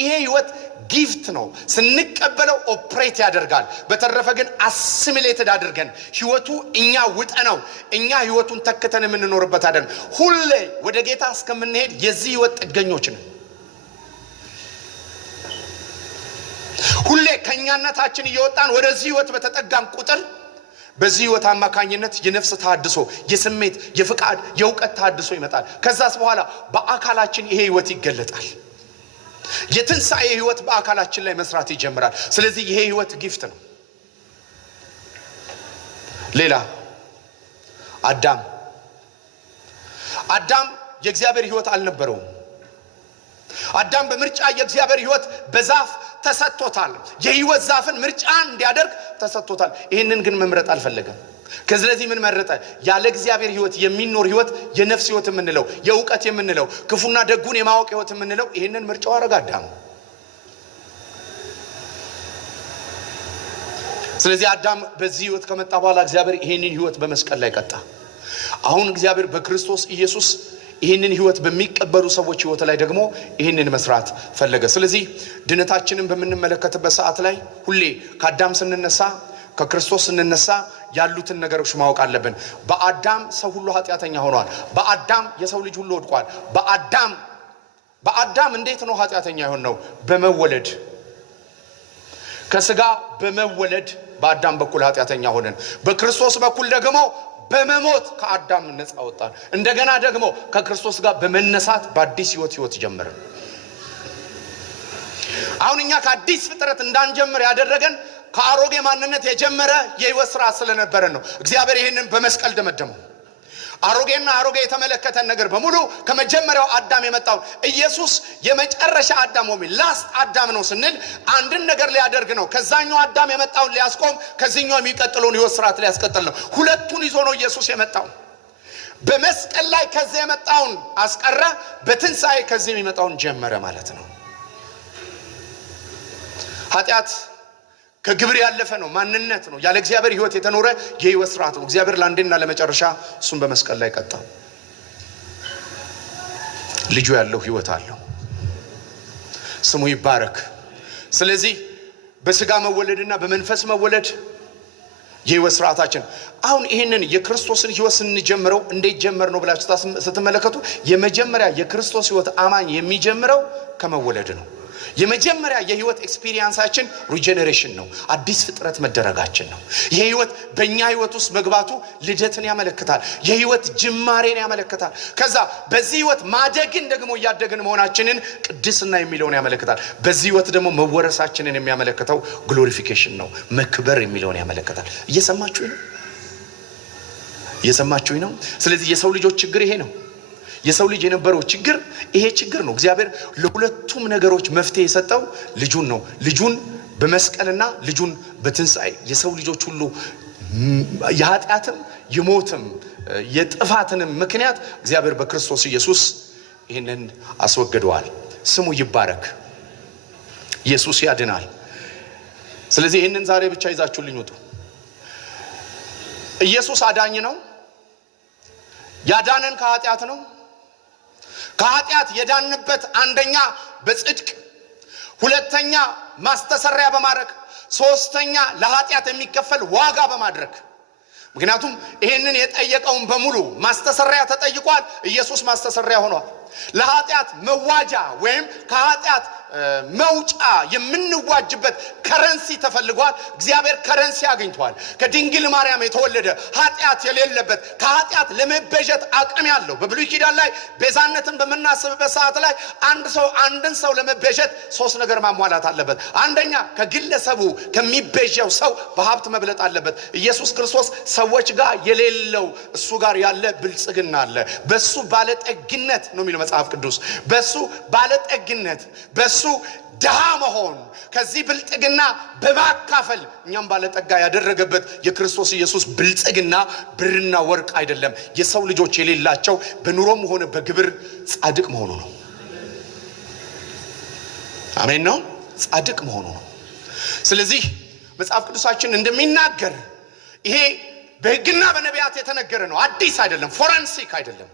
ይሄ ህይወት ጊፍት ነው። ስንቀበለው ኦፕሬት ያደርጋል። በተረፈ ግን አሲሚሌትድ አድርገን ህይወቱ እኛ ውጠ ነው እኛ ህይወቱን ተከተን የምንኖርበት አይደለም። ሁሌ ወደ ጌታ እስከምንሄድ የዚህ ህይወት ጥገኞች ነን። ሁሌ ከኛነታችን እየወጣን ወደዚህ ህይወት በተጠጋን ቁጥር በዚህ ህይወት አማካኝነት የነፍስ ተሐድሶ የስሜት የፍቃድ የእውቀት ተሐድሶ ይመጣል። ከዛስ በኋላ በአካላችን ይሄ ህይወት ይገለጣል። የትንሣኤ ህይወት በአካላችን ላይ መስራት ይጀምራል። ስለዚህ ይሄ ህይወት ጊፍት ነው። ሌላ አዳም የእግዚአብሔር ህይወት አልነበረውም። አዳም በምርጫ የእግዚአብሔር ህይወት በዛፍ ተሰጥቶታል። የህይወት ዛፍን ምርጫ እንዲያደርግ ተሰጥቶታል። ይሄንን ግን መምረጥ አልፈለገም። ከዚህ ምን መረጠ? ያለ እግዚአብሔር ህይወት የሚኖር ህይወት የነፍስ ህይወት የምንለው የእውቀት የምንለው ክፉና ደጉን የማወቅ ህይወት የምንለው ይሄንን ምርጫው አረጋ አዳም። ስለዚህ አዳም በዚህ ህይወት ከመጣ በኋላ እግዚአብሔር ይሄንን ህይወት በመስቀል ላይ ቀጣ። አሁን እግዚአብሔር በክርስቶስ ኢየሱስ ይሄንን ህይወት በሚቀበሉ ሰዎች ህይወት ላይ ደግሞ ይሄንን መስራት ፈለገ። ስለዚህ ድነታችንን በመንመለከትበት ሰዓት ላይ ሁሌ ከአዳም ስንነሳ ከክርስቶስ ስንነሳ ያሉትን ነገሮች ማወቅ አለብን። በአዳም ሰው ሁሉ ኃጢአተኛ ሆኗል። በአዳም የሰው ልጅ ሁሉ ወድቋል። በአዳም እንዴት ነው ኃጢአተኛ የሆነው? በመወለድ ከስጋ በመወለድ በአዳም በኩል ኃጢአተኛ ሆነን በክርስቶስ በኩል ደግሞ በመሞት ከአዳም ነፃ ወጣን። እንደገና ደግሞ ከክርስቶስ ጋር በመነሳት በአዲስ ህይወት ጀመርን። አሁን እኛ ከአዲስ ፍጥረት እንዳንጀምር ያደረገን ከአሮጌ ማንነት የጀመረ የህይወት ስርዓት ስለነበረን ነው። እግዚአብሔር ይሄንን በመስቀል ደመደመው። አሮጌና አሮጌ የተመለከተን ነገር በሙሉ ከመጀመሪያው አዳም የመጣው ኢየሱስ የመጨረሻ አዳም ወይ ላስት አዳም ነው ስንል አንድን ነገር ሊያደርግ ነው። ከዛኛው አዳም የመጣውን ሊያስቆም ከዚህኛው የሚቀጥለውን ህይወት ስርዓት ሊያስቀጥል ነው። ሁለቱን ይዞ ነው ኢየሱስ የመጣው። በመስቀል ላይ ከዚህ የመጣውን አስቀረ፣ በትንሣኤ ከዚህ የሚመጣውን ጀመረ ማለት ነው። ኃጢአት ከግብር ያለፈ ነው፣ ማንነት ነው። ያለ እግዚአብሔር ህይወት የተኖረ የህይወት ስርዓት ነው። እግዚአብሔር ለአንዴና ለመጨረሻ እሱን በመስቀል ላይ ቀጣው። ልጁ ያለው ህይወት አለው። ስሙ ይባረክ። ስለዚህ በስጋ መወለድና በመንፈስ መወለድ የህይወት ስርዓታችን አሁን ይሄንን የክርስቶስን ህይወት ስንጀምረው እንዴት ጀመር ነው ብላችሁ ስትመለከቱ የመጀመሪያ የክርስቶስ ህይወት አማኝ የሚጀምረው ከመወለድ ነው። የመጀመሪያ የህይወት ኤክስፒሪየንሳችን ሪጀነሬሽን ነው። አዲስ ፍጥረት መደረጋችን ነው። የህይወት በእኛ ህይወት ውስጥ መግባቱ ልደትን ያመለክታል። የህይወት ጅማሬን ያመለክታል። ከዛ በዚህ ህይወት ማደግን ደግሞ እያደግን መሆናችንን ቅድስና የሚለውን ያመለክታል። በዚህ ህይወት ደግሞ መወረሳችንን የሚያመለክተው ግሎሪፊኬሽን ነው፣ መክበር የሚለውን ያመለክታል። እየሰማችሁኝ ነው? ስለዚህ የሰው ልጆች ችግር ይሄ ነው። የሰው ልጅ የነበረው ችግር ይሄ ችግር ነው። እግዚአብሔር ለሁለቱም ነገሮች መፍትሄ የሰጠው ልጁን ነው። ልጁን በመስቀልና ልጁን በትንሣኤ የሰው ልጆች ሁሉ የኃጢአትም የሞትም የጥፋትንም ምክንያት እግዚአብሔር በክርስቶስ ኢየሱስ ይህንን አስወግደዋል። ስሙ ይባረክ። ኢየሱስ ያድናል። ስለዚህ ይህንን ዛሬ ብቻ ይዛችሁልኝ ውጡ። ኢየሱስ አዳኝ ነው። ያዳነን ከኃጢአት ነው። ከኃጢአት የዳንበት አንደኛ በጽድቅ፣ ሁለተኛ ማስተሰሪያ በማድረግ፣ ሶስተኛ ለኃጢአት የሚከፈል ዋጋ በማድረግ ምክንያቱም ይሄንን የጠየቀውን በሙሉ ማስተሰሪያ ተጠይቋል። ኢየሱስ ማስተሰሪያ ሆኗል። ለኃጢአት መዋጃ ወይም ከኃጢአት መውጫ የምንዋጅበት ከረንሲ ተፈልጓል። እግዚአብሔር ከረንሲ አግኝቷል። ከድንግል ማርያም የተወለደ ኃጢአት የሌለበት ከኃጢአት ለመቤዠት አቅም ያለው በብሉይ ኪዳን ላይ ቤዛነትን በመናስብበት ሰዓት ላይ አንድን ሰው ለመቤዠት ሶስት ነገር ማሟላት አለበት። አንደኛ ከግለሰቡ ከሚቤዠው ሰው በሀብት መብለጥ አለበት። ኢየሱስ ክርስቶስ ሰዎች ጋር የሌለው እሱ ጋር ያለ ብልጽግና አለ። በሱ ባለጠግነት ነው የሚለው መጽሐፍ ቅዱስ። በሱ ባለጠግነት በሱ ድሃ መሆን ከዚህ ብልጥግና በማካፈል እኛም ባለጠጋ ያደረገበት የክርስቶስ ኢየሱስ ብልጽግና ብርና ወርቅ አይደለም። የሰው ልጆች የሌላቸው በኑሮም ሆነ በግብር ጻድቅ መሆኑ ነው። አሜን ነው። ጻድቅ መሆኑ ነው። ስለዚህ መጽሐፍ ቅዱሳችን እንደሚናገር ይሄ በሕግና በነቢያት የተነገረ ነው። አዲስ አይደለም። ፎረንሲክ አይደለም።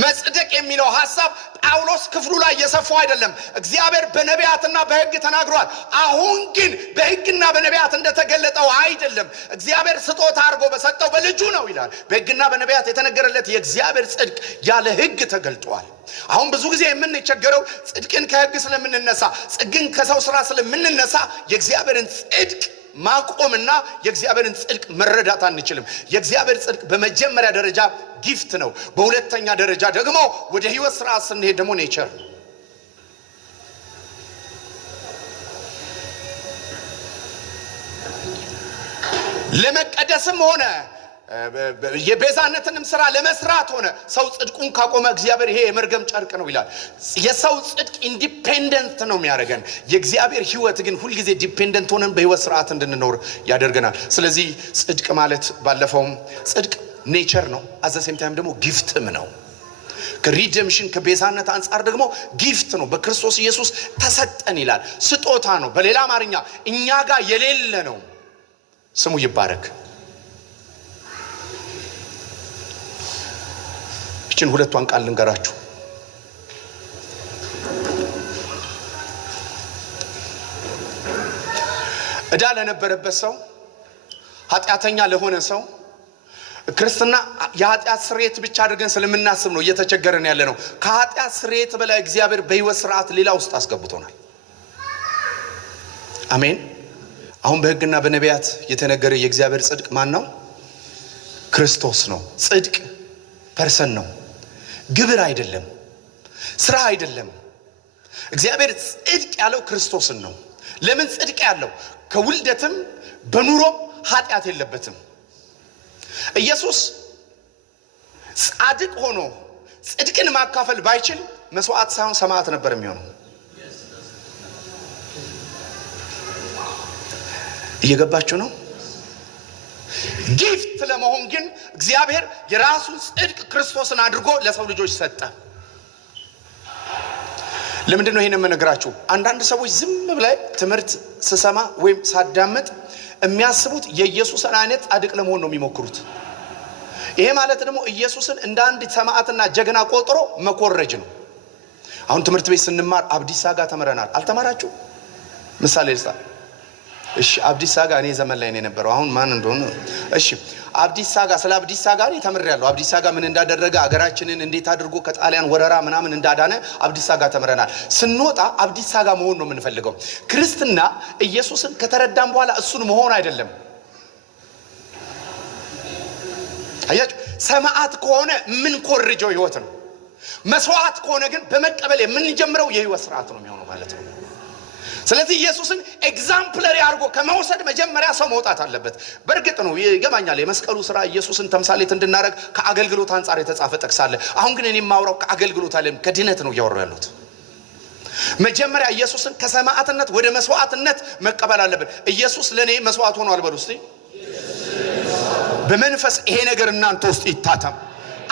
መጽደቅ የሚለው ሐሳብ ጳውሎስ ክፍሉ ላይ የሰፈው አይደለም። እግዚአብሔር በነቢያትና በሕግ ተናግሯል። አሁን ግን በሕግና በነቢያት እንደተገለጠው አይደለም። እግዚአብሔር ስጦታ አድርጎ በሰጠው በልጁ ነው ይላል። በሕግና በነቢያት የተነገረለት የእግዚአብሔር ጽድቅ ያለ ሕግ ተገልጧል። አሁን ብዙ ጊዜ የምንቸገረው ጽድቅን ከሕግ ስለምንነሳ፣ ጽድቅን ከሰው ስራ ስለምንነሳ የእግዚአብሔርን ጽድቅ ማቆምና የእግዚአብሔርን ጽድቅ መረዳት አንችልም። የእግዚአብሔር ጽድቅ በመጀመሪያ ደረጃ ጊፍት ነው። በሁለተኛ ደረጃ ደግሞ ወደ ህይወት ስርዓት ስንሄድ ደግሞ ኔቸር ለመቀደስም ሆነ የቤዛነትንም ስራ ለመስራት ሆነ ሰው ጽድቁን ካቆመ እግዚአብሔር ይሄ የመርገም ጨርቅ ነው ይላል። የሰው ጽድቅ ኢንዲፔንደንት ነው የሚያደርገን። የእግዚአብሔር ህይወት ግን ሁሉ ጊዜ ዲፔንደንት ሆነን በህይወት ስርዓት እንድንኖር ያደርገናል። ስለዚህ ጽድቅ ማለት ባለፈውም ጽድቅ ኔቸር ነው። አዘሴም ታይም ደግሞ ጊፍትም ነው። ከሪደምሽን ከቤዛነት አንጻር ደግሞ ጊፍት ነው። በክርስቶስ ኢየሱስ ተሰጠን ይላል። ስጦታ ነው። በሌላ አማርኛ እኛ ጋር የሌለ ነው። ስሙ ይባረክ። ይችን ሁለቷን ቃል ልንገራችሁ። ዕዳ ለነበረበት ሰው፣ ኃጢአተኛ ለሆነ ሰው ክርስትና የኃጢአት ስርየት ብቻ አድርገን ስለምናስብ ነው እየተቸገረን ያለ ነው። ከኃጢአት ስርየት በላይ እግዚአብሔር በህይወት ስርዓት ሌላ ውስጥ አስገብቶናል። አሜን። አሁን በህግና በነቢያት የተነገረ የእግዚአብሔር ጽድቅ ማን ነው? ክርስቶስ ነው። ጽድቅ ፐርሰን ነው። ግብር አይደለም፣ ስራ አይደለም። እግዚአብሔር ጽድቅ ያለው ክርስቶስን ነው። ለምን ጽድቅ ያለው? ከውልደትም በኑሮም ኃጢአት የለበትም። ኢየሱስ ጻድቅ ሆኖ ጽድቅን ማካፈል ባይችል መስዋዕት ሳይሆን ሰማዕት ነበር የሚሆነው። እየገባችሁ ነው? ጊፍት ለመሆን ግን እግዚአብሔር የራሱን ጽድቅ ክርስቶስን አድርጎ ለሰው ልጆች ሰጠ። ለምንድን ነው ይሄን የምነግራችሁ? አንዳንድ ሰዎች ዝም ብለው ትምህርት ስሰማ ወይም ሳዳምጥ የሚያስቡት የኢየሱስን አይነት ጻድቅ ለመሆን ነው የሚሞክሩት። ይሄ ማለት ደግሞ ኢየሱስን እንደ አንድ ሰማዕትና ጀግና ቆጥሮ መኮረጅ ነው። አሁን ትምህርት ቤት ስንማር አብዲሳ ጋር ተመረናል። አልተማራችሁ? ምሳሌ ልስጣ። እሺ አብዲሳ ጋር እኔ ዘመን ላይ ነው የነበረው። አሁን ማን እንደሆነ እሺ አብዲሳ ጋር ስለ አብዲሳ ጋር ተምሬያለሁ። አብዲሳ ጋር ምን እንዳደረገ አገራችንን እንዴት አድርጎ ከጣሊያን ወረራ ምናምን እንዳዳነ አብዲሳ ጋር ተምረናል። ስንወጣ አብዲሳ ጋር መሆን ነው የምንፈልገው። ክርስትና ኢየሱስን ከተረዳን በኋላ እሱን መሆን አይደለም። አያችሁ፣ ሰማዕት ከሆነ ምን ኮርጆ ህይወት ነው። መስዋዕት ከሆነ ግን በመቀበል የምንጀምረው የህይወት ስርዓት ነው የሚሆነው ማለት ነው። ስለዚህ ኢየሱስን ኤግዛምፕለሪ አድርጎ ከመውሰድ መጀመሪያ ሰው መውጣት አለበት። በእርግጥ ነው ይገባኛል። የመስቀሉ ስራ ኢየሱስን ተምሳሌት እንድናረግ ከአገልግሎት አንጻር የተጻፈ ጥቅስ አለ። አሁን ግን እኔ የማወራው ከአገልግሎት አይደለም፣ ከድነት ነው እያወራሁ ያለሁት። መጀመሪያ ኢየሱስን ከሰማዕትነት ወደ መስዋዕትነት መቀበል አለብን። ኢየሱስ ለኔ መስዋዕት ሆኗል በሉ እስቲ። በመንፈስ ይሄ ነገር እናንተ ውስጥ ይታተም።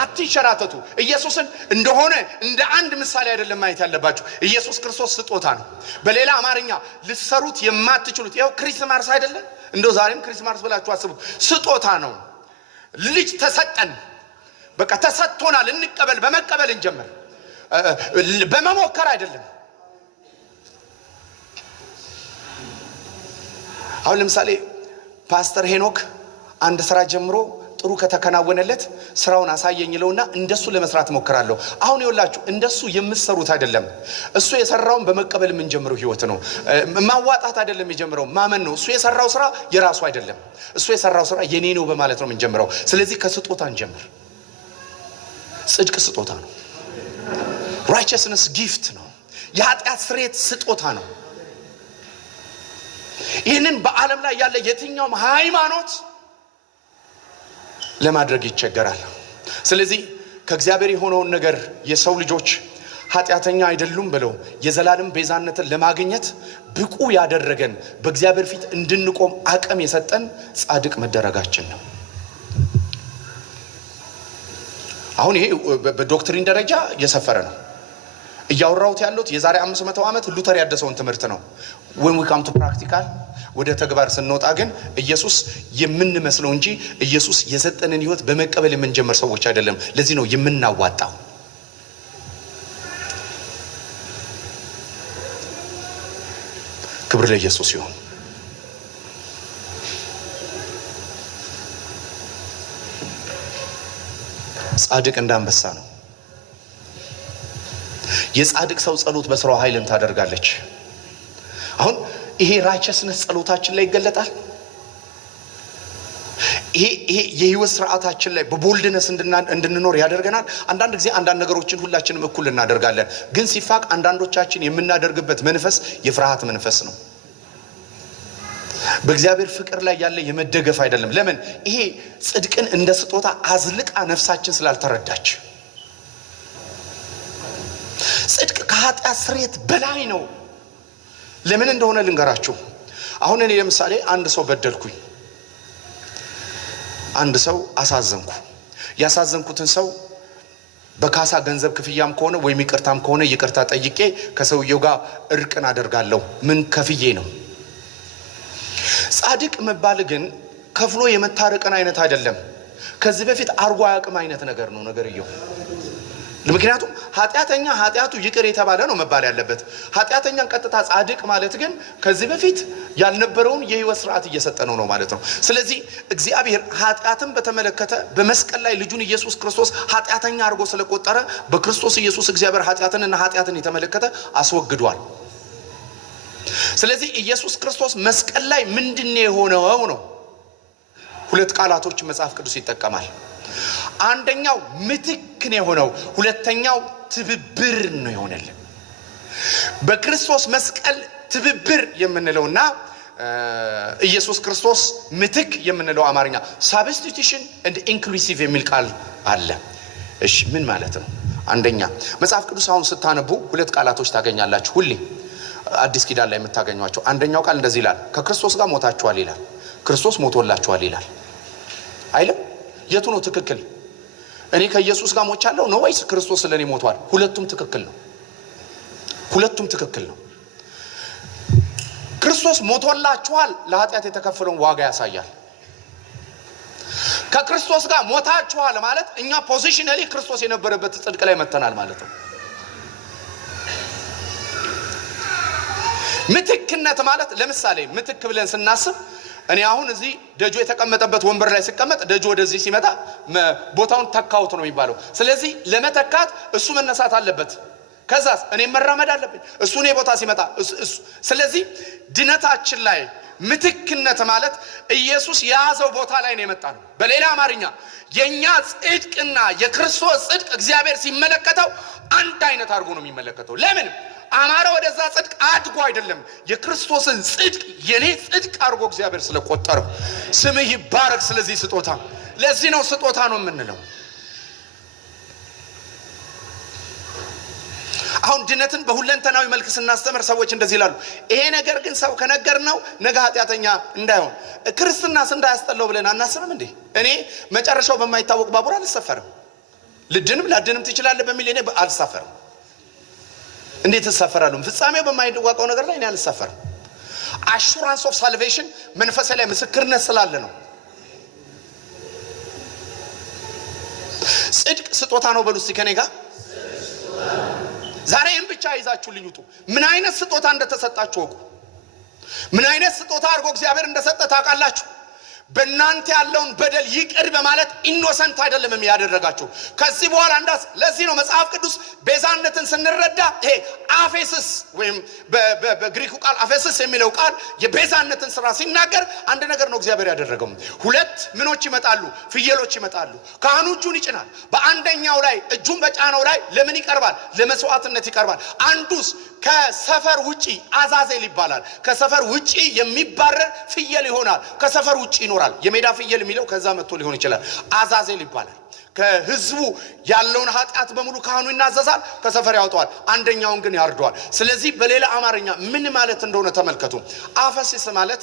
አትንሸራተቱ። ኢየሱስን እንደሆነ እንደ አንድ ምሳሌ አይደለም ማየት ያለባችሁ። ኢየሱስ ክርስቶስ ስጦታ ነው። በሌላ አማርኛ ልሰሩት የማትችሉት ያው ክሪስማስ አይደለም። እንደው ዛሬም ክሪስማስ ብላችሁ አስቡት። ስጦታ ነው። ልጅ ተሰጠን። በቃ ተሰጥቶናል። እንቀበል። በመቀበል እንጀምር፣ በመሞከር አይደለም። አሁን ለምሳሌ ፓስተር ሄኖክ አንድ ስራ ጀምሮ ጥሩ ከተከናወነለት ስራውን አሳየኝ ይለውና እንደሱ ለመስራት ሞክራለሁ። አሁን ይወላችሁ እንደሱ የምትሰሩት አይደለም። እሱ የሰራውን በመቀበል ምን ጀምሩ ህይወት ነው። ማዋጣት አይደለም የጀምረው ማመን ነው። እሱ የሰራው ስራ የራሱ አይደለም። እሱ የሰራው ስራ የኔ ነው በማለት ነው ምን ጀምረው። ስለዚህ ከስጦታ እንጀምር። ጽድቅ ስጦታ ነው። righteousness gift ነው። የኃጢአት ስርየት ስጦታ ነው። ይህንን በዓለም ላይ ያለ የትኛውም ሃይማኖት ለማድረግ ይቸገራል። ስለዚህ ከእግዚአብሔር የሆነውን ነገር የሰው ልጆች ኃጢአተኛ አይደሉም ብለው የዘላለም ቤዛነትን ለማግኘት ብቁ ያደረገን በእግዚአብሔር ፊት እንድንቆም አቅም የሰጠን ጻድቅ መደረጋችን ነው። አሁን ይሄ በዶክትሪን ደረጃ የሰፈረ ነው። እያወራሁት ያለሁት የዛሬ 500 ዓመት ሉተር ያደሰውን ትምህርት ነው። when we come to practical ወደ ተግባር ስንወጣ ግን ኢየሱስ የምንመስለው እንጂ ኢየሱስ የሰጠንን ህይወት በመቀበል የምንጀምር ሰዎች አይደለም። ለዚህ ነው የምናዋጣው። ክብር ለኢየሱስ ይሁን። ጻድቅ እንዳንበሳ ነው። የጻድቅ ሰው ጸሎት በስራው ኃይልን ታደርጋለች። አሁን ይሄ righteousness ጸሎታችን ላይ ይገለጣል። ይሄ የህይወት ስርዓታችን ላይ በቦልድነስ እንድንኖር ያደርገናል። አንዳንድ ጊዜ አንዳንድ ነገሮችን ሁላችንም እኩል እናደርጋለን፣ ግን ሲፋቅ አንዳንዶቻችን የምናደርግበት መንፈስ የፍርሃት መንፈስ ነው። በእግዚአብሔር ፍቅር ላይ ያለ የመደገፍ አይደለም። ለምን? ይሄ ጽድቅን እንደ ስጦታ አዝልቃ ነፍሳችን ስላልተረዳች። ጽድቅ ከኃጢአት ስርየት በላይ ነው። ለምን እንደሆነ ልንገራችሁ። አሁን እኔ ለምሳሌ አንድ ሰው በደልኩኝ፣ አንድ ሰው አሳዘንኩ። ያሳዘንኩትን ሰው በካሳ ገንዘብ ክፍያም ከሆነ ወይም ይቅርታም ከሆነ ይቅርታ ጠይቄ ከሰውየው ጋር እርቅን አደርጋለሁ። ምን ከፍዬ ነው? ጻድቅ መባል ግን ከፍሎ የመታረቅን አይነት አይደለም። ከዚህ በፊት አርጓ ያቅም አይነት ነገር ነው ነገርየው። ምክንያቱም ኃጢአተኛ ኃጢአቱ ይቅር የተባለ ነው መባል ያለበት። ኃጢአተኛን ቀጥታ ጻድቅ ማለት ግን ከዚህ በፊት ያልነበረውን የህይወት ስርዓት እየሰጠነው ነው ማለት ነው። ስለዚህ እግዚአብሔር ኃጢአትን በተመለከተ በመስቀል ላይ ልጁን ኢየሱስ ክርስቶስ ኃጢአተኛ አድርጎ ስለቆጠረ በክርስቶስ ኢየሱስ እግዚአብሔር ኃጢአትንና ኃጢአትን የተመለከተ አስወግዷል። ስለዚህ ኢየሱስ ክርስቶስ መስቀል ላይ ምንድነው የሆነው ነው? ሁለት ቃላቶች መጽሐፍ ቅዱስ ይጠቀማል። አንደኛው ምትክ ነው የሆነው፣ ሁለተኛው ትብብር ነው የሆነልን። በክርስቶስ መስቀል ትብብር የምንለውና ኢየሱስ ክርስቶስ ምትክ የምንለው አማርኛ substitution and inclusive የሚል ቃል አለ። እሺ ምን ማለት ነው? አንደኛ መጽሐፍ ቅዱስ አሁን ስታነቡ ሁለት ቃላቶች ታገኛላችሁ ሁሌ አዲስ ኪዳን ላይ የምታገኟቸው። አንደኛው ቃል እንደዚህ ይላል፣ ከክርስቶስ ጋር ሞታችኋል ይላል። ክርስቶስ ሞቶላችኋል ይላል አይደል? የቱ ነው ትክክል? እኔ ከኢየሱስ ጋር ሞቻለሁ ነው ወይስ ክርስቶስ ስለኔ ሞቷል? ሁለቱም ትክክል ነው። ሁለቱም ትክክል ነው። ክርስቶስ ሞቶላችኋል ለኃጢአት የተከፈለውን ዋጋ ያሳያል። ከክርስቶስ ጋር ሞታችኋል ማለት እኛ ፖዚሽናሊ ክርስቶስ የነበረበት ጽድቅ ላይ መተናል ማለት ነው። ምትክነት ማለት ለምሳሌ ምትክ ብለን ስናስብ እኔ አሁን እዚህ ደጆ የተቀመጠበት ወንበር ላይ ሲቀመጥ ደጆ ወደዚህ ሲመጣ ቦታውን ተካውት ነው የሚባለው። ስለዚህ ለመተካት እሱ መነሳት አለበት፣ ከዛስ እኔ መራመድ አለብኝ እሱ እኔ ቦታ ሲመጣ። ስለዚህ ድነታችን ላይ ምትክነት ማለት ኢየሱስ የያዘው ቦታ ላይ ነው የመጣ ነው። በሌላ አማርኛ የኛ ጽድቅና የክርስቶስ ጽድቅ እግዚአብሔር ሲመለከተው አንድ አይነት አድርጎ ነው የሚመለከተው። ለምን? አማራ ወደዛ ጽድቅ አድጎ አይደለም፣ የክርስቶስን ጽድቅ የኔ ጽድቅ አድርጎ እግዚአብሔር ስለቆጠረው ስምህ ይባረክ። ስለዚህ ስጦታ፣ ለዚህ ነው ስጦታ ነው የምንለው። አሁን ድነትን በሁለንተናዊ መልክ ስናስተምር ሰዎች እንደዚህ ይላሉ፣ ይሄ ነገር ግን ሰው ከነገርነው ነገ ኃጢአተኛ እንዳይሆን ክርስትናስ እንዳያስጠላው ብለን አናስብም እንዴ? እኔ መጨረሻው በማይታወቅ ባቡር አልሳፈርም፣ ልድንም ላድንም ትችላለህ በሚል እኔ አልሳፈርም። እንዴት ተሳፈራለሁ? ፍጻሜው በማይታወቀው ነገር ላይ እኔ አልሳፈርም። አሹራንስ ኦፍ ሳልቬሽን መንፈሳዊ ላይ ምስክርነት ስላለ ነው። ጽድቅ ስጦታ ነው በሉ እስቲ ከኔ ጋር። ዛሬም ብቻ ይዛችሁ ልዩቱ ምን አይነት ስጦታ እንደተሰጣችሁ ወቁ። ምን አይነት ስጦታ አድርጎ እግዚአብሔር እንደሰጠ ታውቃላችሁ? በእናንተ ያለውን በደል ይቅር በማለት ኢኖሰንት አይደለም የሚያደርጋችሁ። ከዚህ በኋላ እንዳስ ለዚህ ነው መጽሐፍ ቅዱስ ቤዛነትን ስንረዳ ይሄ አፌስስ ወይም በግሪኩ ቃል አፌስስ የሚለው ቃል የቤዛነትን ስራ ሲናገር አንድ ነገር ነው እግዚአብሔር ያደረገው። ሁለት ምኖች ይመጣሉ፣ ፍየሎች ይመጣሉ። ካህኑ እጁን ይጭናል። በአንደኛው ላይ እጁን በጫነው ላይ ለምን ይቀርባል? ለመስዋዕትነት ይቀርባል። አንዱስ ከሰፈር ውጪ አዛዜል ይባላል። ከሰፈር ውጪ የሚባረር ፍየል ይሆናል። ከሰፈር ውጪ ይኖራል። የሜዳ ፍየል የሚለው ከዛ መጥቶ ሊሆን ይችላል። አዛዜል ይባላል። ከህዝቡ ያለውን ኃጢአት በሙሉ ካህኑ ይናዘዛል፣ ከሰፈር ያወጣዋል። አንደኛውን ግን ያርደዋል። ስለዚህ በሌላ አማርኛ ምን ማለት እንደሆነ ተመልከቱ። አፈስስ ማለት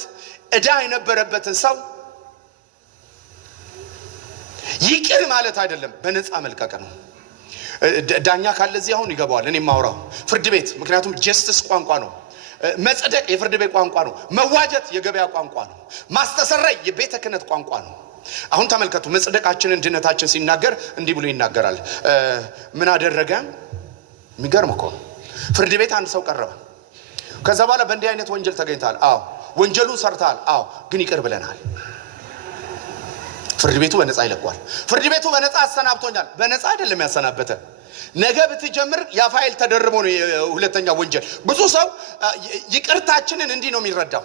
ዕዳ የነበረበትን ሰው ይቅር ማለት አይደለም፣ በነፃ መልቀቅ ነው። ዳኛ ካለ እዚህ አሁን ይገባዋል። እኔ ማውራው ፍርድ ቤት፣ ምክንያቱም ጀስቲስ ቋንቋ ነው። መጽደቅ የፍርድ ቤት ቋንቋ ነው። መዋጀት የገበያ ቋንቋ ነው። ማስተሰረይ የቤተ ክህነት ቋንቋ ነው። አሁን ተመልከቱ፣ መጽደቃችንን ድነታችን ሲናገር እንዲህ ብሎ ይናገራል። ምን አደረገ? የሚገርም እኮ ፍርድ ቤት አንድ ሰው ቀረበ። ከዛ በኋላ በእንዲህ አይነት ወንጀል ተገኝታል። አዎ ወንጀሉን ሰርታል። አዎ ግን ይቅር ብለናል። ፍርድ ቤቱ በነፃ ይለቋል። ፍርድ ቤቱ በነፃ አሰናብቶኛል። በነፃ አይደለም ያሰናበተ። ነገ ብትጀምር ያ ፋይል ተደርቦ ነው ሁለተኛ ወንጀል። ብዙ ሰው ይቅርታችንን እንዲህ ነው የሚረዳው።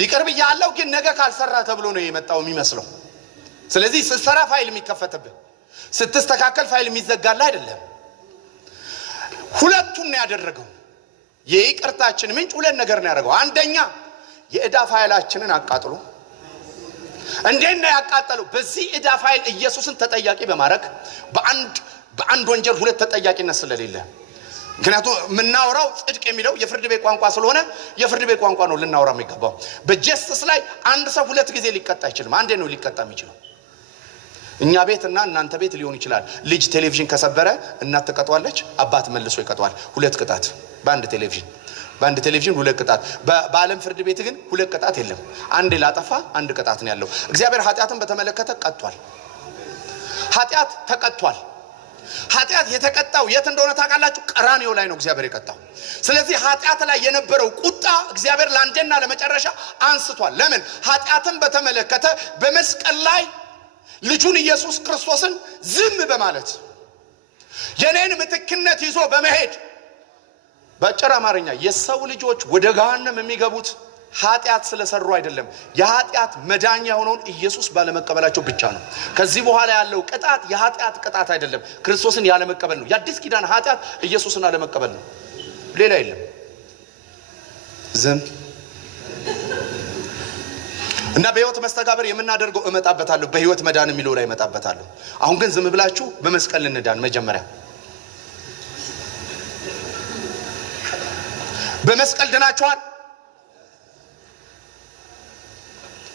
ይቅር ብያለሁ ግን ነገ ካልሰራ ተብሎ ነው የመጣው የሚመስለው። ስለዚህ ስትሰራ ፋይል የሚከፈትብህ፣ ስትስተካከል ፋይል የሚዘጋልህ አይደለም። ሁለቱን ነው ያደረገው። የይቅርታችን ምንጭ ሁለት ነገር ነው ያደረገው። አንደኛ የዕዳ ፋይላችንን አቃጥሎ እንዴት ነው ያቃጠለው? በዚህ ዕዳ ፋይል ኢየሱስን ተጠያቂ በማድረግ በአንድ ወንጀል ሁለት ተጠያቂነት ስለሌለ። ምክንያቱም የምናወራው ጽድቅ የሚለው የፍርድ ቤት ቋንቋ ስለሆነ የፍርድ ቤት ቋንቋ ነው ልናወራ የሚገባው። በጀስቲስ ላይ አንድ ሰው ሁለት ጊዜ ሊቀጣ አይችልም። አንዴ ነው ሊቀጣ የሚችለው። እኛ ቤት እና እናንተ ቤት ሊሆን ይችላል። ልጅ ቴሌቪዥን ከሰበረ እናት ትቀጣዋለች፣ አባት መልሶ ይቀጣዋል። ሁለት ቅጣት በአንድ ቴሌቪዥን ሁለት ቅጣት። በዓለም ፍርድ ቤት ግን ሁለት ቅጣት የለም። አንድ ላጠፋ አንድ ቅጣት ነው ያለው። እግዚአብሔር ኃጢአትን በተመለከተ ቀጥቷል። ኃጢአት ተቀጥቷል። ኃጢአት የተቀጣው የት እንደሆነ ታውቃላችሁ? ቀራንዮ ላይ ነው እግዚአብሔር የቀጣው። ስለዚህ ኃጢአት ላይ የነበረው ቁጣ እግዚአብሔር ለአንዴና ለመጨረሻ አንስቷል። ለምን? ኃጢአትን በተመለከተ በመስቀል ላይ ልጁን ኢየሱስ ክርስቶስን ዝም በማለት የኔን ምትክነት ይዞ በመሄድ በአጭር አማርኛ የሰው ልጆች ወደ ገሃነም የሚገቡት ኃጢአት ስለሰሩ አይደለም፣ የኃጢአት መዳኛ የሆነውን ኢየሱስ ባለመቀበላቸው ብቻ ነው። ከዚህ በኋላ ያለው ቅጣት የኃጢአት ቅጣት አይደለም፣ ክርስቶስን ያለመቀበል ነው። የአዲስ ኪዳን ኃጢአት ኢየሱስን ያለመቀበል ነው፣ ሌላ የለም። ዝም እና በህይወት መስተጋብር የምናደርገው እመጣበታለሁ፣ በህይወት መዳን የሚለው ላይ እመጣበታለሁ። አሁን ግን ዝም ብላችሁ በመስቀል እንዳን መጀመሪያ በመስቀል ድናችኋል።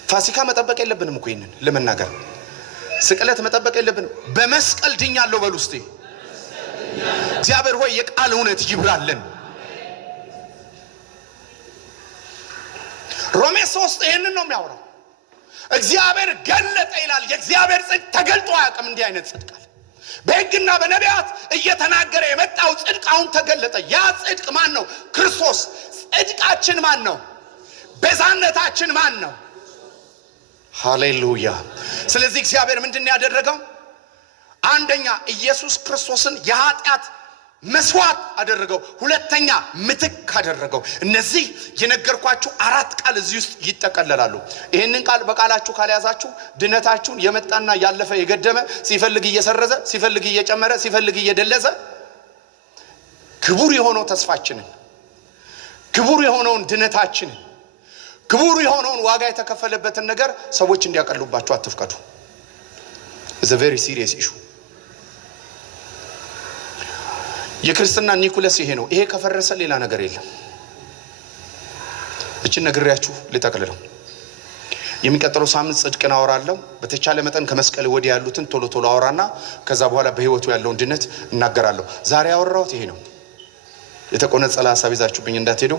ፋሲካ መጠበቅ የለብንም እኮ ይሄንን ለመናገር። ስቅለት መጠበቅ የለብንም። በመስቀል ድኛለሁ በሉ እስቲ። እግዚአብሔር ሆይ የቃል እውነት ይብራልን። ሮሜ 3 ይሄንን ነው የሚያወራው። እግዚአብሔር ገለጠ ይላል። የእግዚአብሔር ጽድቅ ተገልጦ አያውቅም። እንዲህ አይነት ጽድቅ አለ። በሕግና በነቢያት እየተናገረ የመጣው ጽድቅ አሁን ተገለጠ። ያ ጽድቅ ማን ነው? ክርስቶስ። ጽድቃችን ማን ነው? ቤዛነታችን ማን ነው? ሃሌሉያ። ስለዚህ እግዚአብሔር ምንድነው ያደረገው? አንደኛ ኢየሱስ ክርስቶስን የኃጢአት መስዋዕት አደረገው። ሁለተኛ ምትክ አደረገው። እነዚህ የነገርኳችሁ አራት ቃል እዚህ ውስጥ ይጠቀለላሉ። ይሄንን ቃል በቃላችሁ ካልያዛችሁ ድነታችሁን የመጣና ያለፈ የገደመ ሲፈልግ እየሰረዘ ሲፈልግ እየጨመረ ሲፈልግ እየደለዘ ክቡር የሆነው ተስፋችንን፣ ክቡር የሆነውን ድነታችንን፣ ክቡር የሆነውን ዋጋ የተከፈለበትን ነገር ሰዎች እንዲያቀሉባችሁ አትፍቀዱ። It's a very serious issue። የክርስትና ኒኩለስ ይሄ ነው። ይሄ ከፈረሰ ሌላ ነገር የለም። እቺን ነግሬያችሁ ልጠቅልለው። የሚቀጥለው ሳምንት ጽድቅን አወራለሁ። በተቻለ መጠን ከመስቀል ወዲያ ያሉትን ቶሎ ቶሎ አወራና ከዛ በኋላ በህይወቱ ያለውን ድነት እናገራለሁ። ዛሬ ያወራሁት ይሄ ነው። የተቆነጸለ ሐሳብ ይዛችሁብኝ እንዳትሄዱ።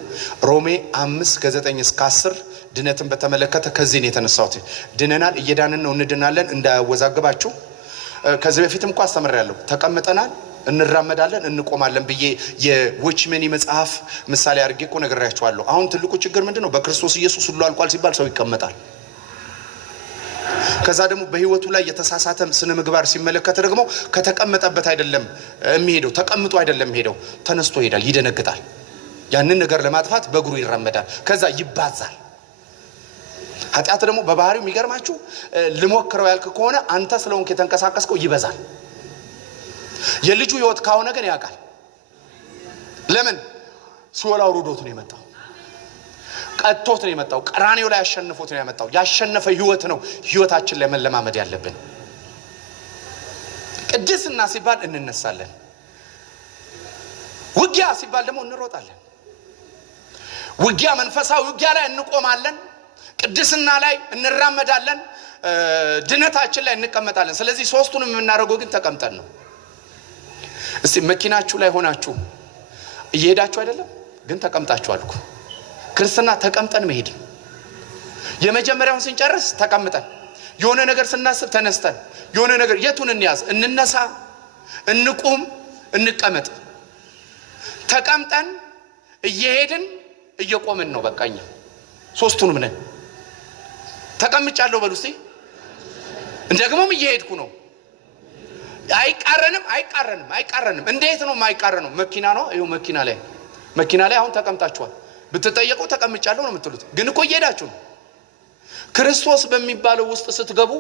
ሮሜ 5:9-10 ድነትን በተመለከተ ከዚህ ነው የተነሳሁት። ድነናል፣ እየዳንን ነው፣ እንድናለን፣ እንዳያወዛግባችሁ። ከዚህ በፊትም እንኳን አስተምሬያለሁ። ተቀምጠናል፣ እንራመዳለን እንቆማለን ብዬ የዎችመኒ መጽሐፍ ምሳሌ አድርጌ እኮ ነግሬያችኋለሁ። አሁን ትልቁ ችግር ምንድነው? በክርስቶስ ኢየሱስ ሁሉ አልቋል ሲባል ሰው ይቀመጣል። ከዛ ደግሞ በህይወቱ ላይ የተሳሳተ ስነ ምግባር ሲመለከት ደግሞ ከተቀመጠበት አይደለም የሚሄደው፣ ተቀምጦ አይደለም ሄደው ተነስቶ ይሄዳል፣ ይደነግጣል። ያንን ነገር ለማጥፋት በእግሩ ይራመዳል፣ ከዛ ይባዛል። ኃጢአት ደግሞ በባህሪው የሚገርማችሁ ልሞክረው ያልክ ከሆነ አንተ ስለሆንክ የተንቀሳቀስከው ይበዛል። የልጁ ህይወት ካሆነ ግን ያውቃል። ለምን? ሲኦል አውርዶት ነው የመጣው፣ ቀጥቶት ነው የመጣው፣ ቀራንዮ ላይ ያሸንፎት ነው የመጣው። ያሸነፈ ህይወት ነው ህይወታችን ላይ መለማመድ ያለብን። ቅድስና ሲባል እንነሳለን፣ ውጊያ ሲባል ደግሞ እንሮጣለን። ውጊያ መንፈሳዊ ውጊያ ላይ እንቆማለን፣ ቅድስና ላይ እንራመዳለን፣ ድነታችን ላይ እንቀመጣለን። ስለዚህ ሶስቱንም የምናደርገው ግን ተቀምጠን ነው። እስቲ መኪናችሁ ላይ ሆናችሁ እየሄዳችሁ አይደለም ግን ተቀምጣችሁ አልኩ። ክርስትና ተቀምጠን መሄድ። የመጀመሪያውን ስንጨርስ ተቀምጠን፣ የሆነ ነገር ስናስብ ተነስተን፣ የሆነ ነገር የቱን እንያዝ? እንነሳ፣ እንቁም፣ እንቀመጥ። ተቀምጠን እየሄድን እየቆምን ነው። በቃኛ ሶስቱንም ነን። ተቀምጫለሁ በሉ እስቲ። ደግሞም እየሄድኩ ነው። አይቃረንም። እንዴት ነው የማይቃረነው? መኪና ነው። ይኸው መኪና ላይ አሁን ተቀምጣችኋል። ብትጠየቁ ተቀምጫለሁ ነው የምትሉት፣ ግን እኮ እየሄዳችሁ ነው። ክርስቶስ በሚባለው ውስጥ ስትገቡ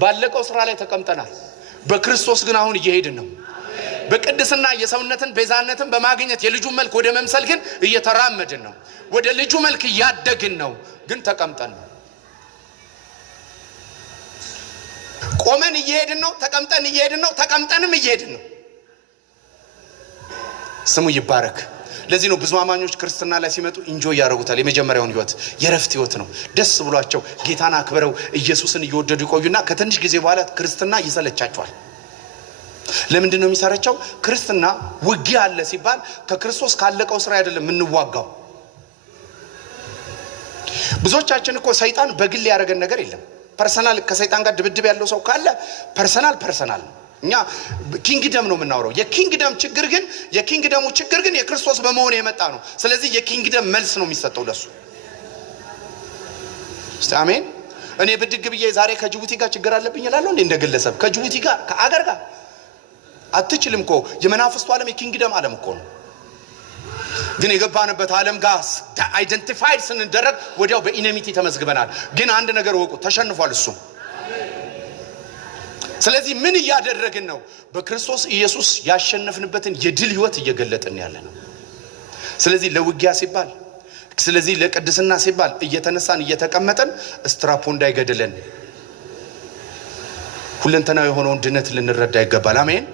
ባለቀው ስራ ላይ ተቀምጠናል። በክርስቶስ ግን አሁን እየሄድን ነው። በቅድስና የሰውነትን ቤዛነትን በማግኘት የልጁን መልክ ወደ መምሰል ግን እየተራመድን ነው። ወደ ልጁ መልክ እያደግን ነው፣ ግን ተቀምጠን ነው። ቆመን እየሄድን ነው፣ ተቀምጠን እየሄድን ነው፣ ተቀምጠንም እየሄድን ነው። ስሙ ይባረክ። ለዚህ ነው ብዙ አማኞች ክርስትና ላይ ሲመጡ ኢንጆይ ያደርጉታል። የመጀመሪያውን ህይወት የረፍት ህይወት ነው። ደስ ብሏቸው ጌታን አክብረው ኢየሱስን እየወደዱ ይቆዩና ከትንሽ ጊዜ በኋላ ክርስትና ይሰለቻቸዋል። ለምንድን ነው የሚሰረቻው? ክርስትና ውጊያ አለ ሲባል ከክርስቶስ ካለቀው ስራ አይደለም የምንዋጋው። ብዙዎቻችን እኮ ሰይጣን በግል ያደረገን ነገር የለም። ፐርሰናል ከሰይጣን ጋር ድብድብ ያለው ሰው ካለ ፐርሰናል እኛ ኪንግደም ነው የምናወራው። የኪንግደሙ ችግር ግን የክርስቶስ በመሆን የመጣ ነው። ስለዚህ የኪንግደም መልስ ነው የሚሰጠው ለሱ። አሜን። እኔ ብድግ ብዬ ዛሬ ከጅቡቲ ጋር ችግር አለብኝ እላለሁ እንደ ግለሰብ? ከጅቡቲ ጋር ከአገር ጋር አትችልም እኮ። የመናፍስቱ ዓለም የኪንግደም ዓለም እኮ ነው። ግን የገባንበት ዓለም ጋር አይደንቲፋይድ ስንደረግ ወዲያው በኢነሚቲ ተመዝግበናል። ግን አንድ ነገር ወቁ፣ ተሸንፏል እሱ። ስለዚህ ምን እያደረግን ነው? በክርስቶስ ኢየሱስ ያሸነፍንበትን የድል ህይወት እየገለጥን ያለ ነው። ስለዚህ ለውጊያ ሲባል፣ ስለዚህ ለቅድስና ሲባል እየተነሳን እየተቀመጠን ስትራፖ እንዳይገድለን ሁለንተናዊ የሆነውን ድነት ልንረዳ ይገባል። አሜን።